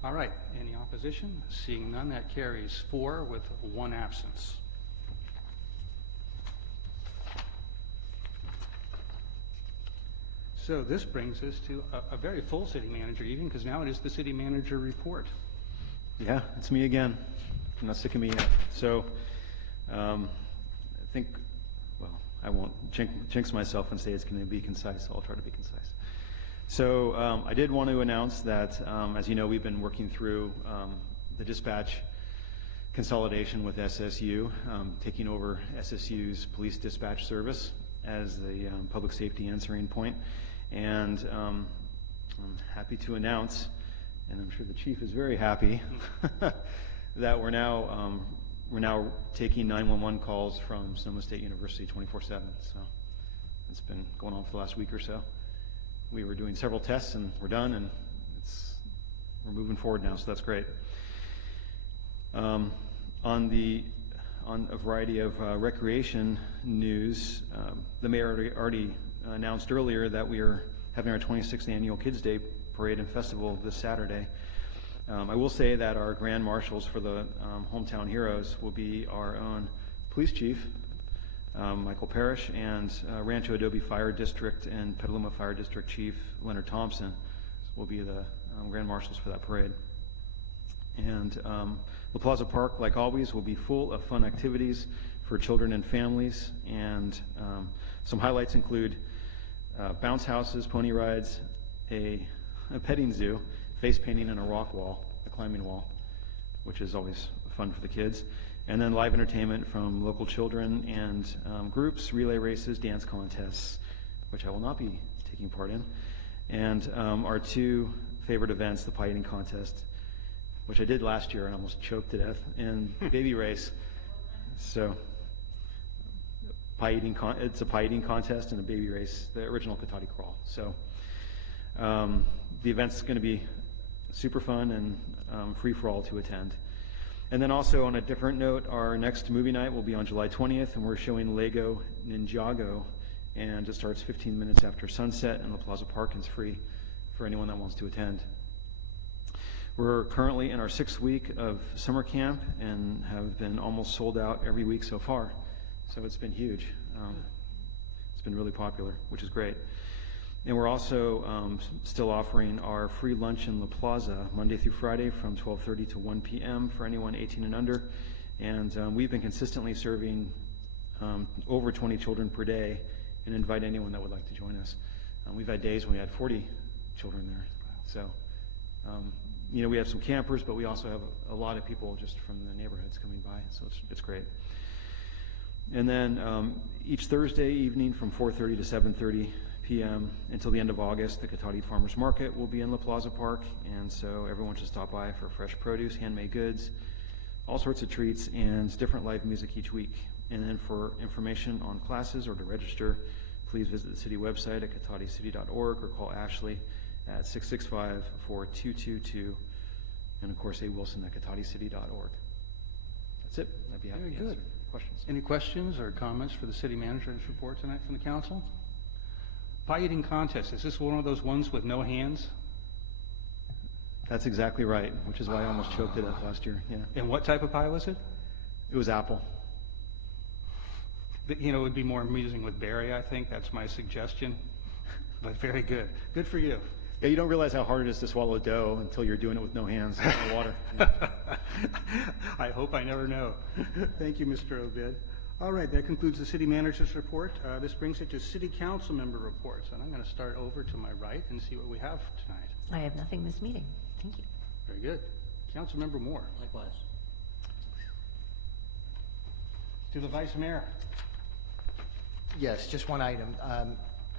All right. Any opposition? Seeing none, that carries 4 with 1 absence. So this brings us to a very full city manager evening, because now it is the city manager report. Yeah, it's me again. You're not sick of me yet. So, I think, well, I won't jinx myself and say it's going to be concise. I'll try to be concise. So, I did want to announce that, as you know, we've been working through the dispatch consolidation with SSU, taking over SSU's police dispatch service as the public safety answering point. And I'm happy to announce, and I'm sure the chief is very happy, that we're now taking 911 calls from Sonoma State University 24/7. So it's been going on for the last week or so. We were doing several tests and we're done, and we're moving forward now, so that's great. On a variety of recreation news, the mayor already announced earlier that we are having our 26th annual Kids Day Parade and Festival this Saturday. I will say that our grand marshals for the hometown heroes will be our own police chief, Michael Parrish, and Rancho Adobe Fire District and Petaluma Fire District Chief Leonard Thompson will be the grand marshals for that parade. And La Plaza Park, like always, will be full of fun activities for children and families. And some highlights include bounce houses, pony rides, a petting zoo, face painting, and a rock wall, a climbing wall, which is always fun for the kids. And then live entertainment from local children and groups, relay races, dance contests, which I will not be taking part in. And our 2 favorite events, the pie eating contest, which I did last year and almost choked to death, and baby race. So it's a pie eating contest and a baby race, the original Cotati Crawl. So the event's going to be super fun and free for all to attend. And then also on a different note, our next movie night will be on July 20th, and we're showing Lego Ninjago, and it starts 15 minutes after sunset in La Plaza Park, and it's free for anyone that wants to attend. We're currently in our 6th week of summer camp and have been almost sold out every week so far. So it's been huge. It's been really popular, which is great. And we're also still offering our free lunch in La Plaza Monday through Friday from 12:30 to 1 p.m. for anyone 18 and under. And we've been consistently serving over 20 children per day and invite anyone that would like to join us. We've had days when we had 40 children there. So, we have some campers, but we also have a lot of people just from the neighborhoods coming by. So it's great. And then each Thursday evening from 4:30 to 7:30 p.m. until the end of August, the Cotati Farmers Market will be in La Plaza Park, and so everyone should stop by for fresh produce, handmade goods, all sorts of treats, and different live music each week. And then for information on classes or to register, please visit the city website at cataticity.org or call Ashley at 665-4222, and of course A. Wilson at cataticity.org. That's it. I'd be happy Very to good. answer questions. Any questions or comments for the city manager's report tonight from the council? Pie eating contest, is this one of those ones with no hands? That's exactly right, which is why I almost choked to death last year. Yeah, And what type of pie was it? it was apple. You know, it would be more amusing with Barry, I think. That's my suggestion. But very good. Good for you. Yeah, you don't realize how hard it is to swallow dough until you're doing it with no hands in the water. I hope I never know. Thank you, Mr. Obid. All right, that concludes the city manager's report. This brings it to city council member reports, and I'm going to start over to my right and see what we have tonight. I have nothing this meeting. Thank you. Very good. Councilmember Moore. Likewise. To the vice mayor. Yes, just one item,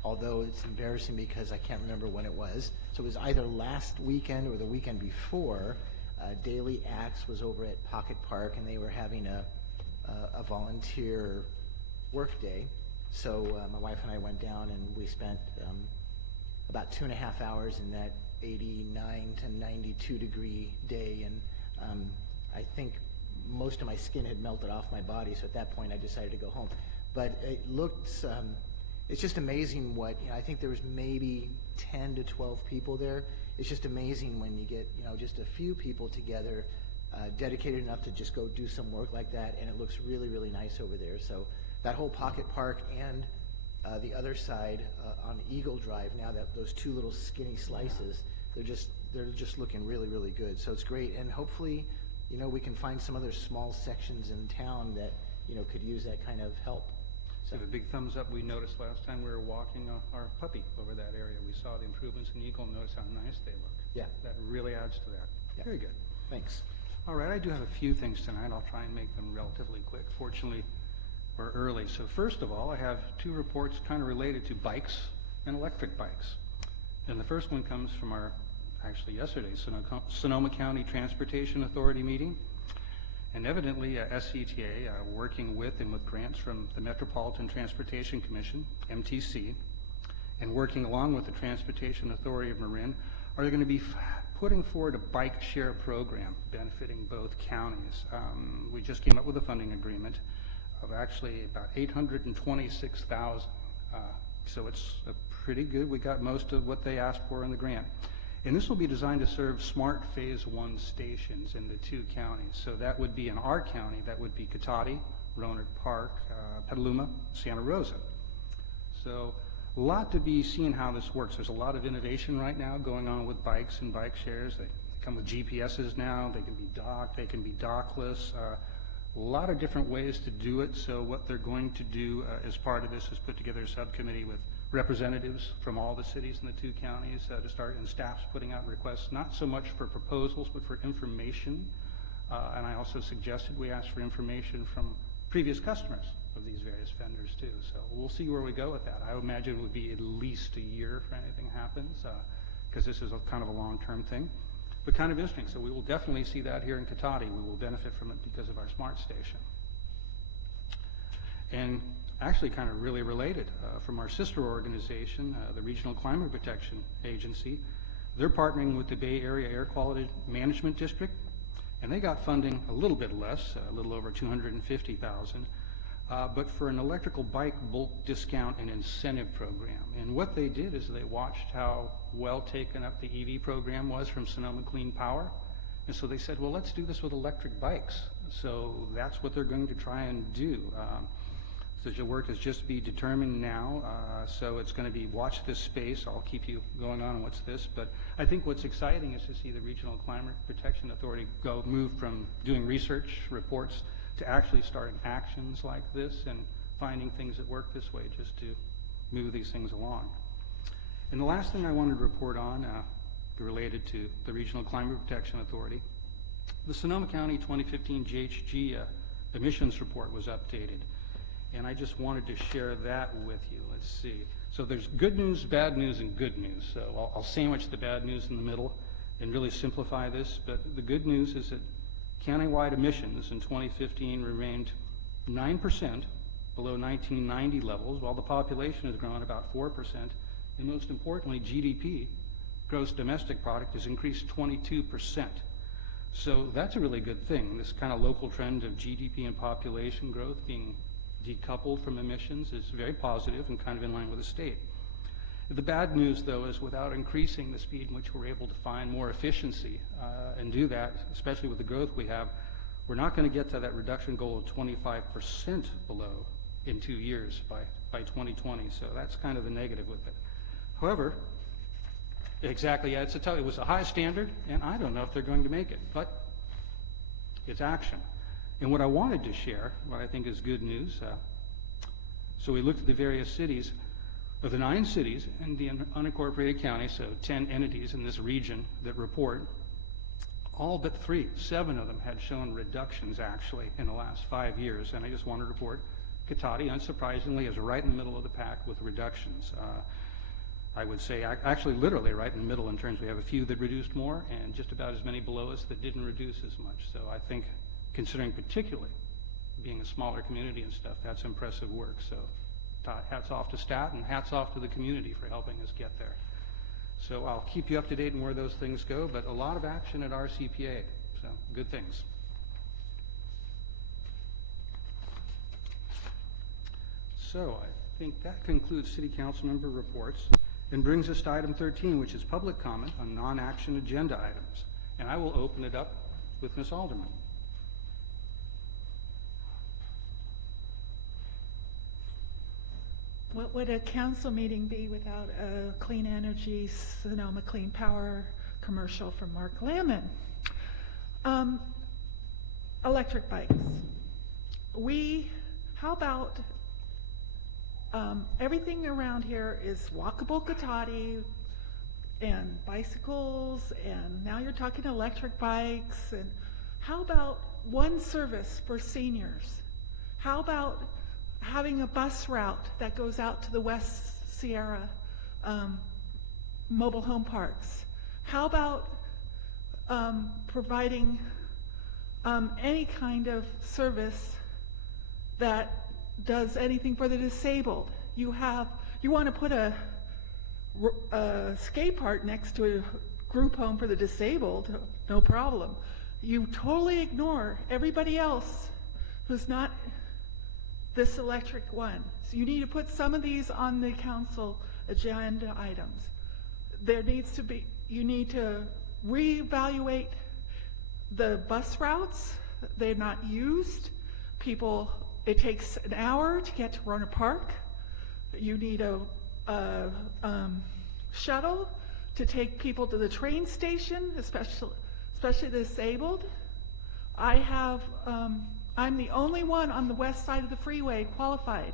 although it's embarrassing because I can't remember when it was. So it was either last weekend or the weekend before. Daily Acts was over at Pocket Park, and they were having a volunteer work day. So my wife and I went down, and we spent about 2.5 hours in that 89 to 92 degree day, and I think most of my skin had melted off my body, so at that point I decided to go home. But it looked, it's just amazing what, you know, I think there was maybe 10 to 12 people there. It's just amazing when you get, you know, just a few people together, dedicated enough to just go do some work like that, and it looks really, really nice over there. So that whole Pocket Park and the other side on Eagle Drive, now that those two little skinny slices, they're just looking really, really good. So it's great, and hopefully, you know, we can find some other small sections in town that, you know, could use that kind of help. So Give a big thumbs up. We noticed last time we were walking our puppy over that area. We saw the improvements in Eagle and noticed how nice they look. Yeah. That really adds to that. Yeah. Very good. Thanks. All right, I do have a few things tonight. I'll try and make them relatively quick. Fortunately, we're early. So first of all, I have two reports kind of related to bikes and electric bikes. And the first one comes from actually yesterday's Sonoma County Transportation Authority meeting. And evidently, SCTA, working with and with grants from the Metropolitan Transportation Commission, MTC, and working along with the Transportation Authority of Marin, are going to be putting forward a bike share program benefiting both counties. We just came up with a funding agreement of actually about $826,000. So it's pretty good. We got most of what they asked for in the grant. And this will be designed to serve smart phase 1 stations in the two counties. So that would be in our county, that would be Cotati, Rohnert Park, Petaluma, Santa Rosa. So a lot to be seen how this works. There's a lot of innovation right now going on with bikes and bike shares. They come with GPSs now. They can be docked. They can be dockless. A lot of different ways to do it. So what they're going to do as part of this is put together a subcommittee with representatives from all the cities in the two counties to start, and staff's putting out requests, not so much for proposals, but for information. And I also suggested we ask for information from previous customers of these various vendors too. So we'll see where we go with that. I would imagine it would be at least a year if anything happens, because this is kind of a long-term thing, but kind of interesting. So we will definitely see that here in Cotati. We will benefit from it because of our smart station. And actually kind of really related, from our sister organization, the Regional Climate Protection Agency. They're partnering with the Bay Area Air Quality Management District, and they got funding a little bit less, a little over $250,000, but for an electrical bike bulk discount and incentive program. And what they did is they watched how well taken up the EV program was from Sonoma Clean Power, and so they said, well, let's do this with electric bikes. So that's what they're going to try and do. So the work is just be determined now, so it's going to be watch this space. I'll keep you going on what's this, but I think what's exciting is to see the Regional Climate Protection Authority move from doing research reports to actually starting actions like this and finding things that work this way just to move these things along. And the last thing I wanted to report on related to the Regional Climate Protection Authority, the Sonoma County 2015 GHG emissions report was updated. And I just wanted to share that with you. Let's see. So there's good news, bad news, and good news. So I'll sandwich the bad news in the middle and really simplify this. But the good news is that countywide emissions in 2015 remained 9% below 1990 levels, while the population has grown about 4%. And most importantly, GDP, gross domestic product, has increased 22%. So that's a really good thing. This kind of local trend of GDP and population growth being decoupled from emissions is very positive and kind of in line with the state. The bad news, though, is without increasing the speed in which we're able to find more efficiency and do that, especially with the growth we have, we're not going to get to that reduction goal of 25% below in 2 years by 2020. So that's kind of the negative with it. However, exactly, yeah, it was a high standard, and I don't know if they're going to make it, but it's action. And what I wanted to share, what I think is good news, so we looked at the various cities. Of the 9 cities in the unincorporated county, so 10 entities in this region that report, all but 7 of them had shown reductions actually in the last 5 years. And I just wanted to report Cotati, unsurprisingly, is right in the middle of the pack with reductions. I would say actually literally right in the middle in terms we have a few that reduced more and just about as many below us that didn't reduce as much. So I think considering particularly being a smaller community and stuff, that's impressive work. So hats off to STAT and hats off to the community for helping us get there. So I'll keep you up to date on where those things go, but a lot of action at RCPA, so good things. So I think that concludes City Council member reports and brings us to item 13, which is public comment on non-action agenda items. And I will open it up with Ms. Alderman. What would a council meeting be without a clean energy, Sonoma Clean Power commercial from Mark Lamon? Electric bikes. How about everything around here is walkable Cotati and bicycles, and now you're talking electric bikes. And how about one service for seniors? How about having a bus route that goes out to the West Sierra mobile home parks? How about providing any kind of service that does anything for the disabled? You want to put a skate park next to a group home for the disabled, no problem. You totally ignore everybody else who's not this electric one. So you need to put some of these on the council agenda items. You need to reevaluate the bus routes. They're not used. It takes an hour to get to Rona Park. You need a shuttle to take people to the train station, especially the disabled. I'm the only one on the west side of the freeway qualified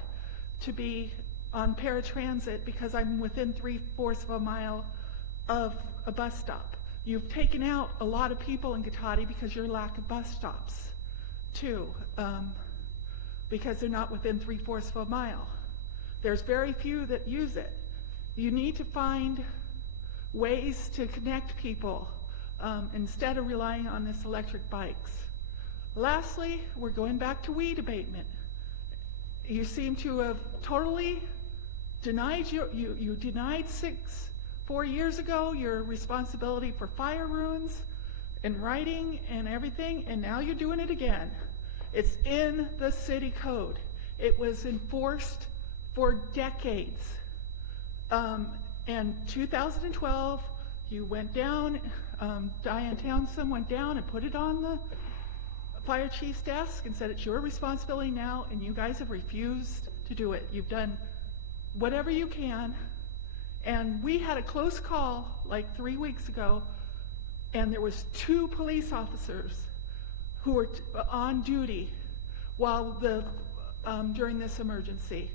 to be on paratransit because I'm within 3/4 of a mile of a bus stop. You've taken out a lot of people in Cotati because of your lack of bus stops, too, because they're not within 3/4 of a mile. There's very few that use it. You need to find ways to connect people instead of relying on this electric bikes. Lastly, we're going back to weed abatement. You seem to have totally denied you denied 4 years ago your responsibility for fire ruins and writing and everything, and now you're doing it again. It's in the city code. It was enforced for decades. In 2012, you went down, Diane Townsend went down and put it on the fire chief's desk and said it's your responsibility now, and you guys have refused to do it. You've done whatever you can, and we had a close call like 3 weeks ago, and there was 2 police officers who were on duty while during this emergency.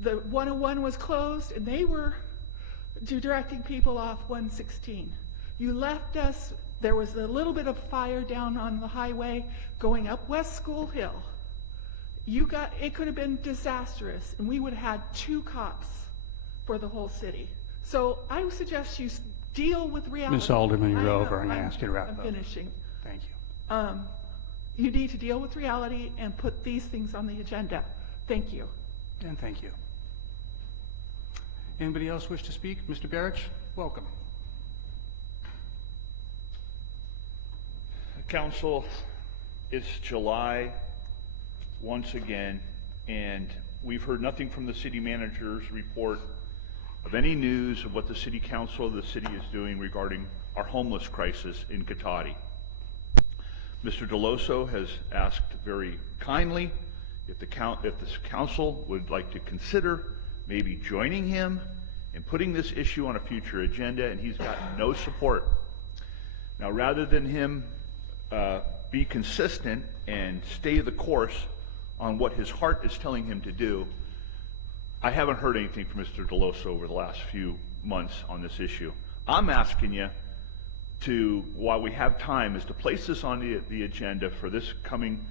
The 101 was closed, and they were directing people off 116. You left us. There was a little bit of fire down on the highway going up West School Hill. It could have been disastrous, and we would have had 2 cops for the whole city. So I would suggest you deal with reality. Ms. Alderman, you're over, and I asked you to wrap up. I'm finishing. Thank you. You need to deal with reality and put these things on the agenda. Thank you. And thank you. Anybody else wish to speak? Mr. Barrich, welcome. Council, it's July once again, and we've heard nothing from the city manager's report of any news of what the city council of the city is doing regarding our homeless crisis in Cotati. Mr. Deloso has asked very kindly If the council would like to consider maybe joining him and putting this issue on a future agenda, and he's got no support. Now, rather than him be consistent and stay the course on what his heart is telling him to do, I haven't heard anything from Mr. Deloso over the last few months on this issue. I'm asking you to, while we have time, is to place this on the agenda for this coming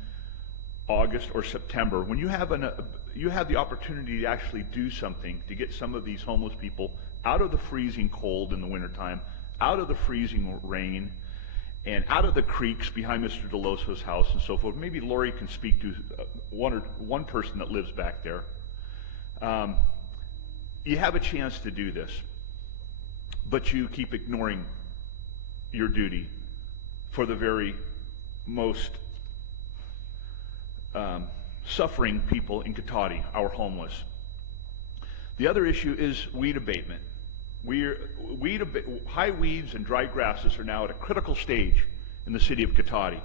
August or September, when you have the opportunity to actually do something to get some of these homeless people out of the freezing cold in the wintertime, out of the freezing rain, and out of the creeks behind Mr. Deloso's house and so forth. Maybe Lori can speak to one person that lives back there. You have a chance to do this, but you keep ignoring your duty for the very most suffering people in Cotati, our homeless. The other issue is weed abatement. High weeds and dry grasses are now at a critical stage in the city of Cotati,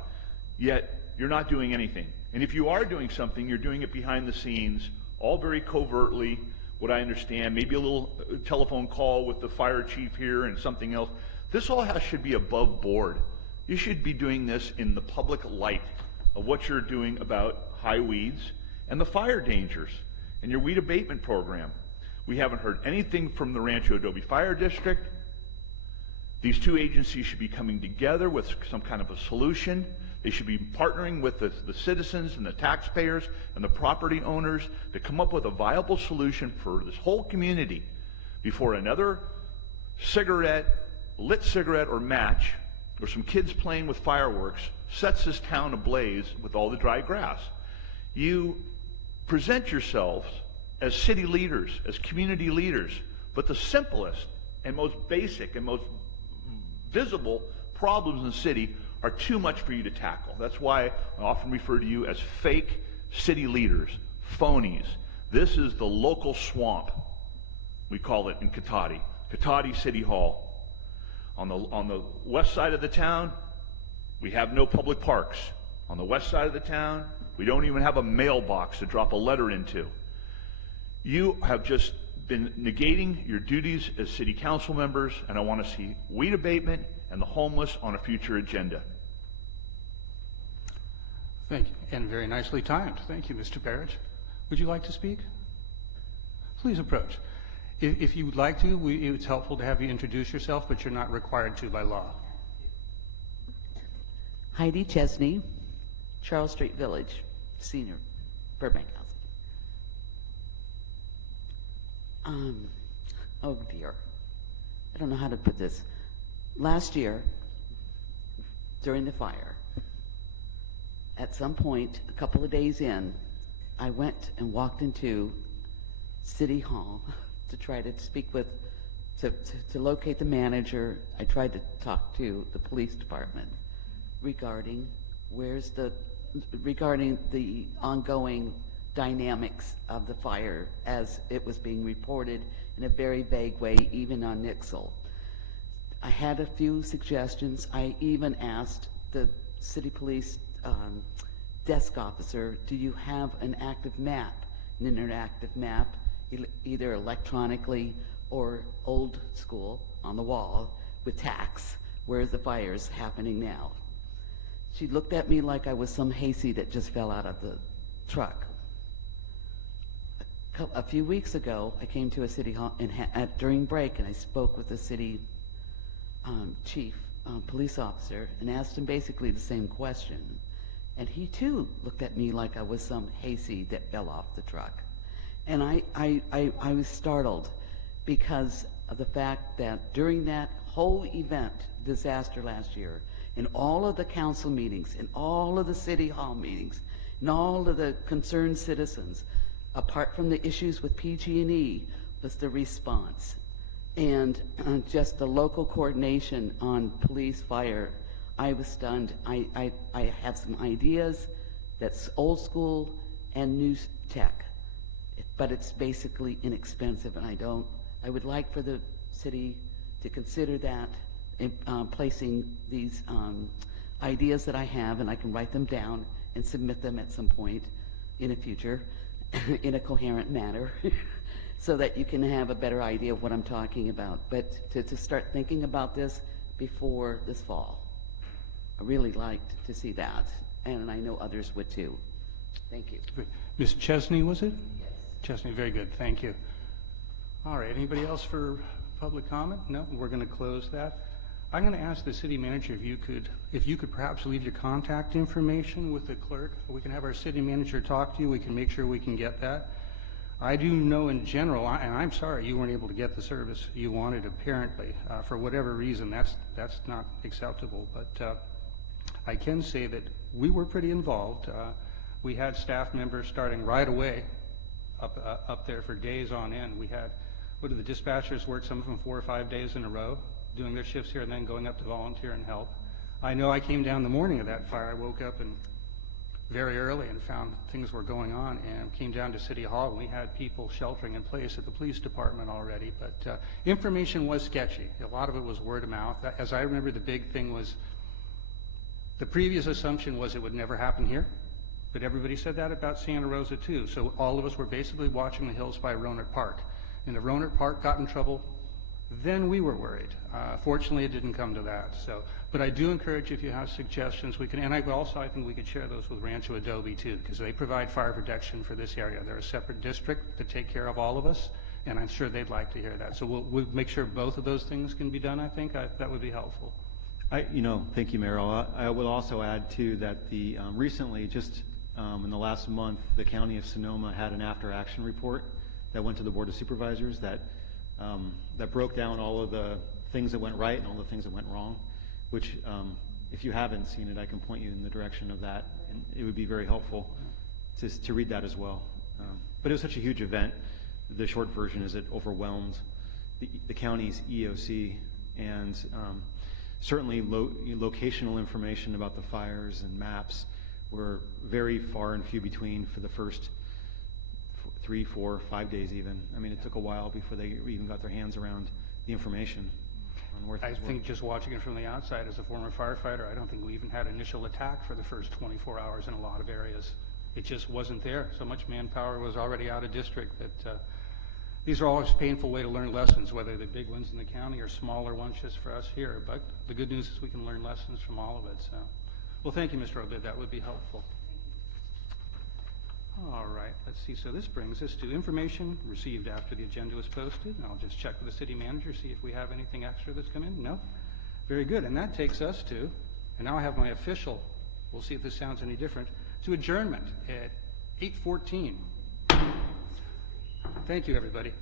yet you're not doing anything. And if you are doing something, you're doing it behind the scenes, all very covertly, what I understand, maybe a little telephone call with the fire chief here and something else. This all should be above board. You should be doing this in the public light of what you're doing about high weeds and the fire dangers and your weed abatement program. We haven't heard anything from the Rancho Adobe Fire District. These two agencies should be coming together with some kind of a solution. They should be partnering with the citizens and the taxpayers and the property owners to come up with a viable solution for this whole community before another lit cigarette or match, or some kids playing with fireworks sets this town ablaze with all the dry grass. You present yourselves as city leaders, as community leaders, but the simplest and most basic and most visible problems in the city are too much for you to tackle. That's why I often refer to you as fake city leaders, phonies. This is the local swamp, we call it in Cotati, Cotati City Hall. On the west side of the town, we have no public parks. On the west side of the town, we don't even have a mailbox to drop a letter into. You have just been negating your duties as city council members, and I want to see weed abatement and the homeless on a future agenda. Thank you, and very nicely timed. Thank you, Mr. Barrett. Would you like to speak? Please approach. If you would like to, it's helpful to have you introduce yourself, but you're not required to by law. Heidi Chesney, Charles Street Village, Senior, Burbank Housing. Oh dear, I don't know how to put this. Last year, during the fire, at some point, a couple of days in, I went and walked into City Hall to try to speak with, to locate the manager. I tried to talk to the police department regarding regarding the ongoing dynamics of the fire as it was being reported in a very vague way, even on Nixle. I had a few suggestions. I even asked the city police desk officer, do you have an active map, an interactive map, either electronically or old school on the wall with tacks, where's the fires happening now? She looked at me like I was some hayseed that just fell out of the truck. A few weeks ago, I came to a city hall during break, and I spoke with the city chief police officer and asked him basically the same question. And he too looked at me like I was some hayseed that fell off the truck. And I was startled because of the fact that during that whole event, disaster last year, in all of the council meetings, in all of the city hall meetings, in all of the concerned citizens, apart from the issues with PG&E, was the response. And just the local coordination on police, fire, I was stunned. I have some ideas that's old school and new tech, but it's basically inexpensive, and I would like for the city to consider that in placing these ideas that I have, and I can write them down and submit them at some point in the future in a coherent manner so that you can have a better idea of what I'm talking about. But to start thinking about this before this fall. I really liked to see that, and I know others would too. Thank you. Ms. Chesney, was it? Yes. Chesney, very good, thank you. All right, anybody else for public comment? No, we're going to close that. I'm going to ask the city manager if you could perhaps leave your contact information with the clerk. We can have our city manager talk to you. We can make sure we can get that. I do know in general, and I'm sorry you weren't able to get the service you wanted apparently. For whatever reason, that's not acceptable. But I can say that we were pretty involved. We had staff members starting right away up there for days on end. We had, what did the dispatchers work, some of them 4 or 5 days in a row, doing their shifts here and then going up to volunteer and help. I know I came down the morning of that fire. I woke up and very early and found things were going on, and came down to City Hall, and we had people sheltering in place at the police department already. But information was sketchy. A lot of it was word of mouth. As I remember, the big thing was the previous assumption was it would never happen here, but everybody said that about Santa Rosa too. So all of us were basically watching the hills by Rohnert Park. And if Rohnert Park got in trouble, then we were worried. Fortunately, it didn't come to that. So, but I do encourage if you have suggestions, we can, and I think we could share those with Rancho Adobe too, because they provide fire protection for this area. They're a separate district that take care of all of us, and I'm sure they'd like to hear that. So we'll make sure both of those things can be done. I think that would be helpful. Thank you, Mayor. I will also add too that the recently, just in the last month, the County of Sonoma had an after-action report that went to the Board of Supervisors that broke down all of the things that went right and all the things that went wrong, which if you haven't seen it, I can point you in the direction of that, and it would be very helpful to read that as well. But it was such a huge event. The short version is it overwhelmed the county's EOC, and certainly locational information about the fires and maps were very far and few between for the first 3, 4, 5 days even. I mean, it took a while before they even got their hands around the information on where things were. I think just watching it from the outside as a former firefighter, I don't think we even had initial attack for the first 24 hours in a lot of areas. It just wasn't there. So much manpower was already out of district that these are always a painful way to learn lessons, whether the big ones in the county or smaller ones just for us here. But the good news is we can learn lessons from all of it. So, well, thank you, Mr. Obid. That would be helpful. All right, let's see. So this brings us to information received after the agenda was posted. And I'll just check with the city manager, see if we have anything extra that's come in. No? Very good. And that takes us to, and now I have my official, we'll see if this sounds any different, to adjournment at 8:14. Thank you, everybody.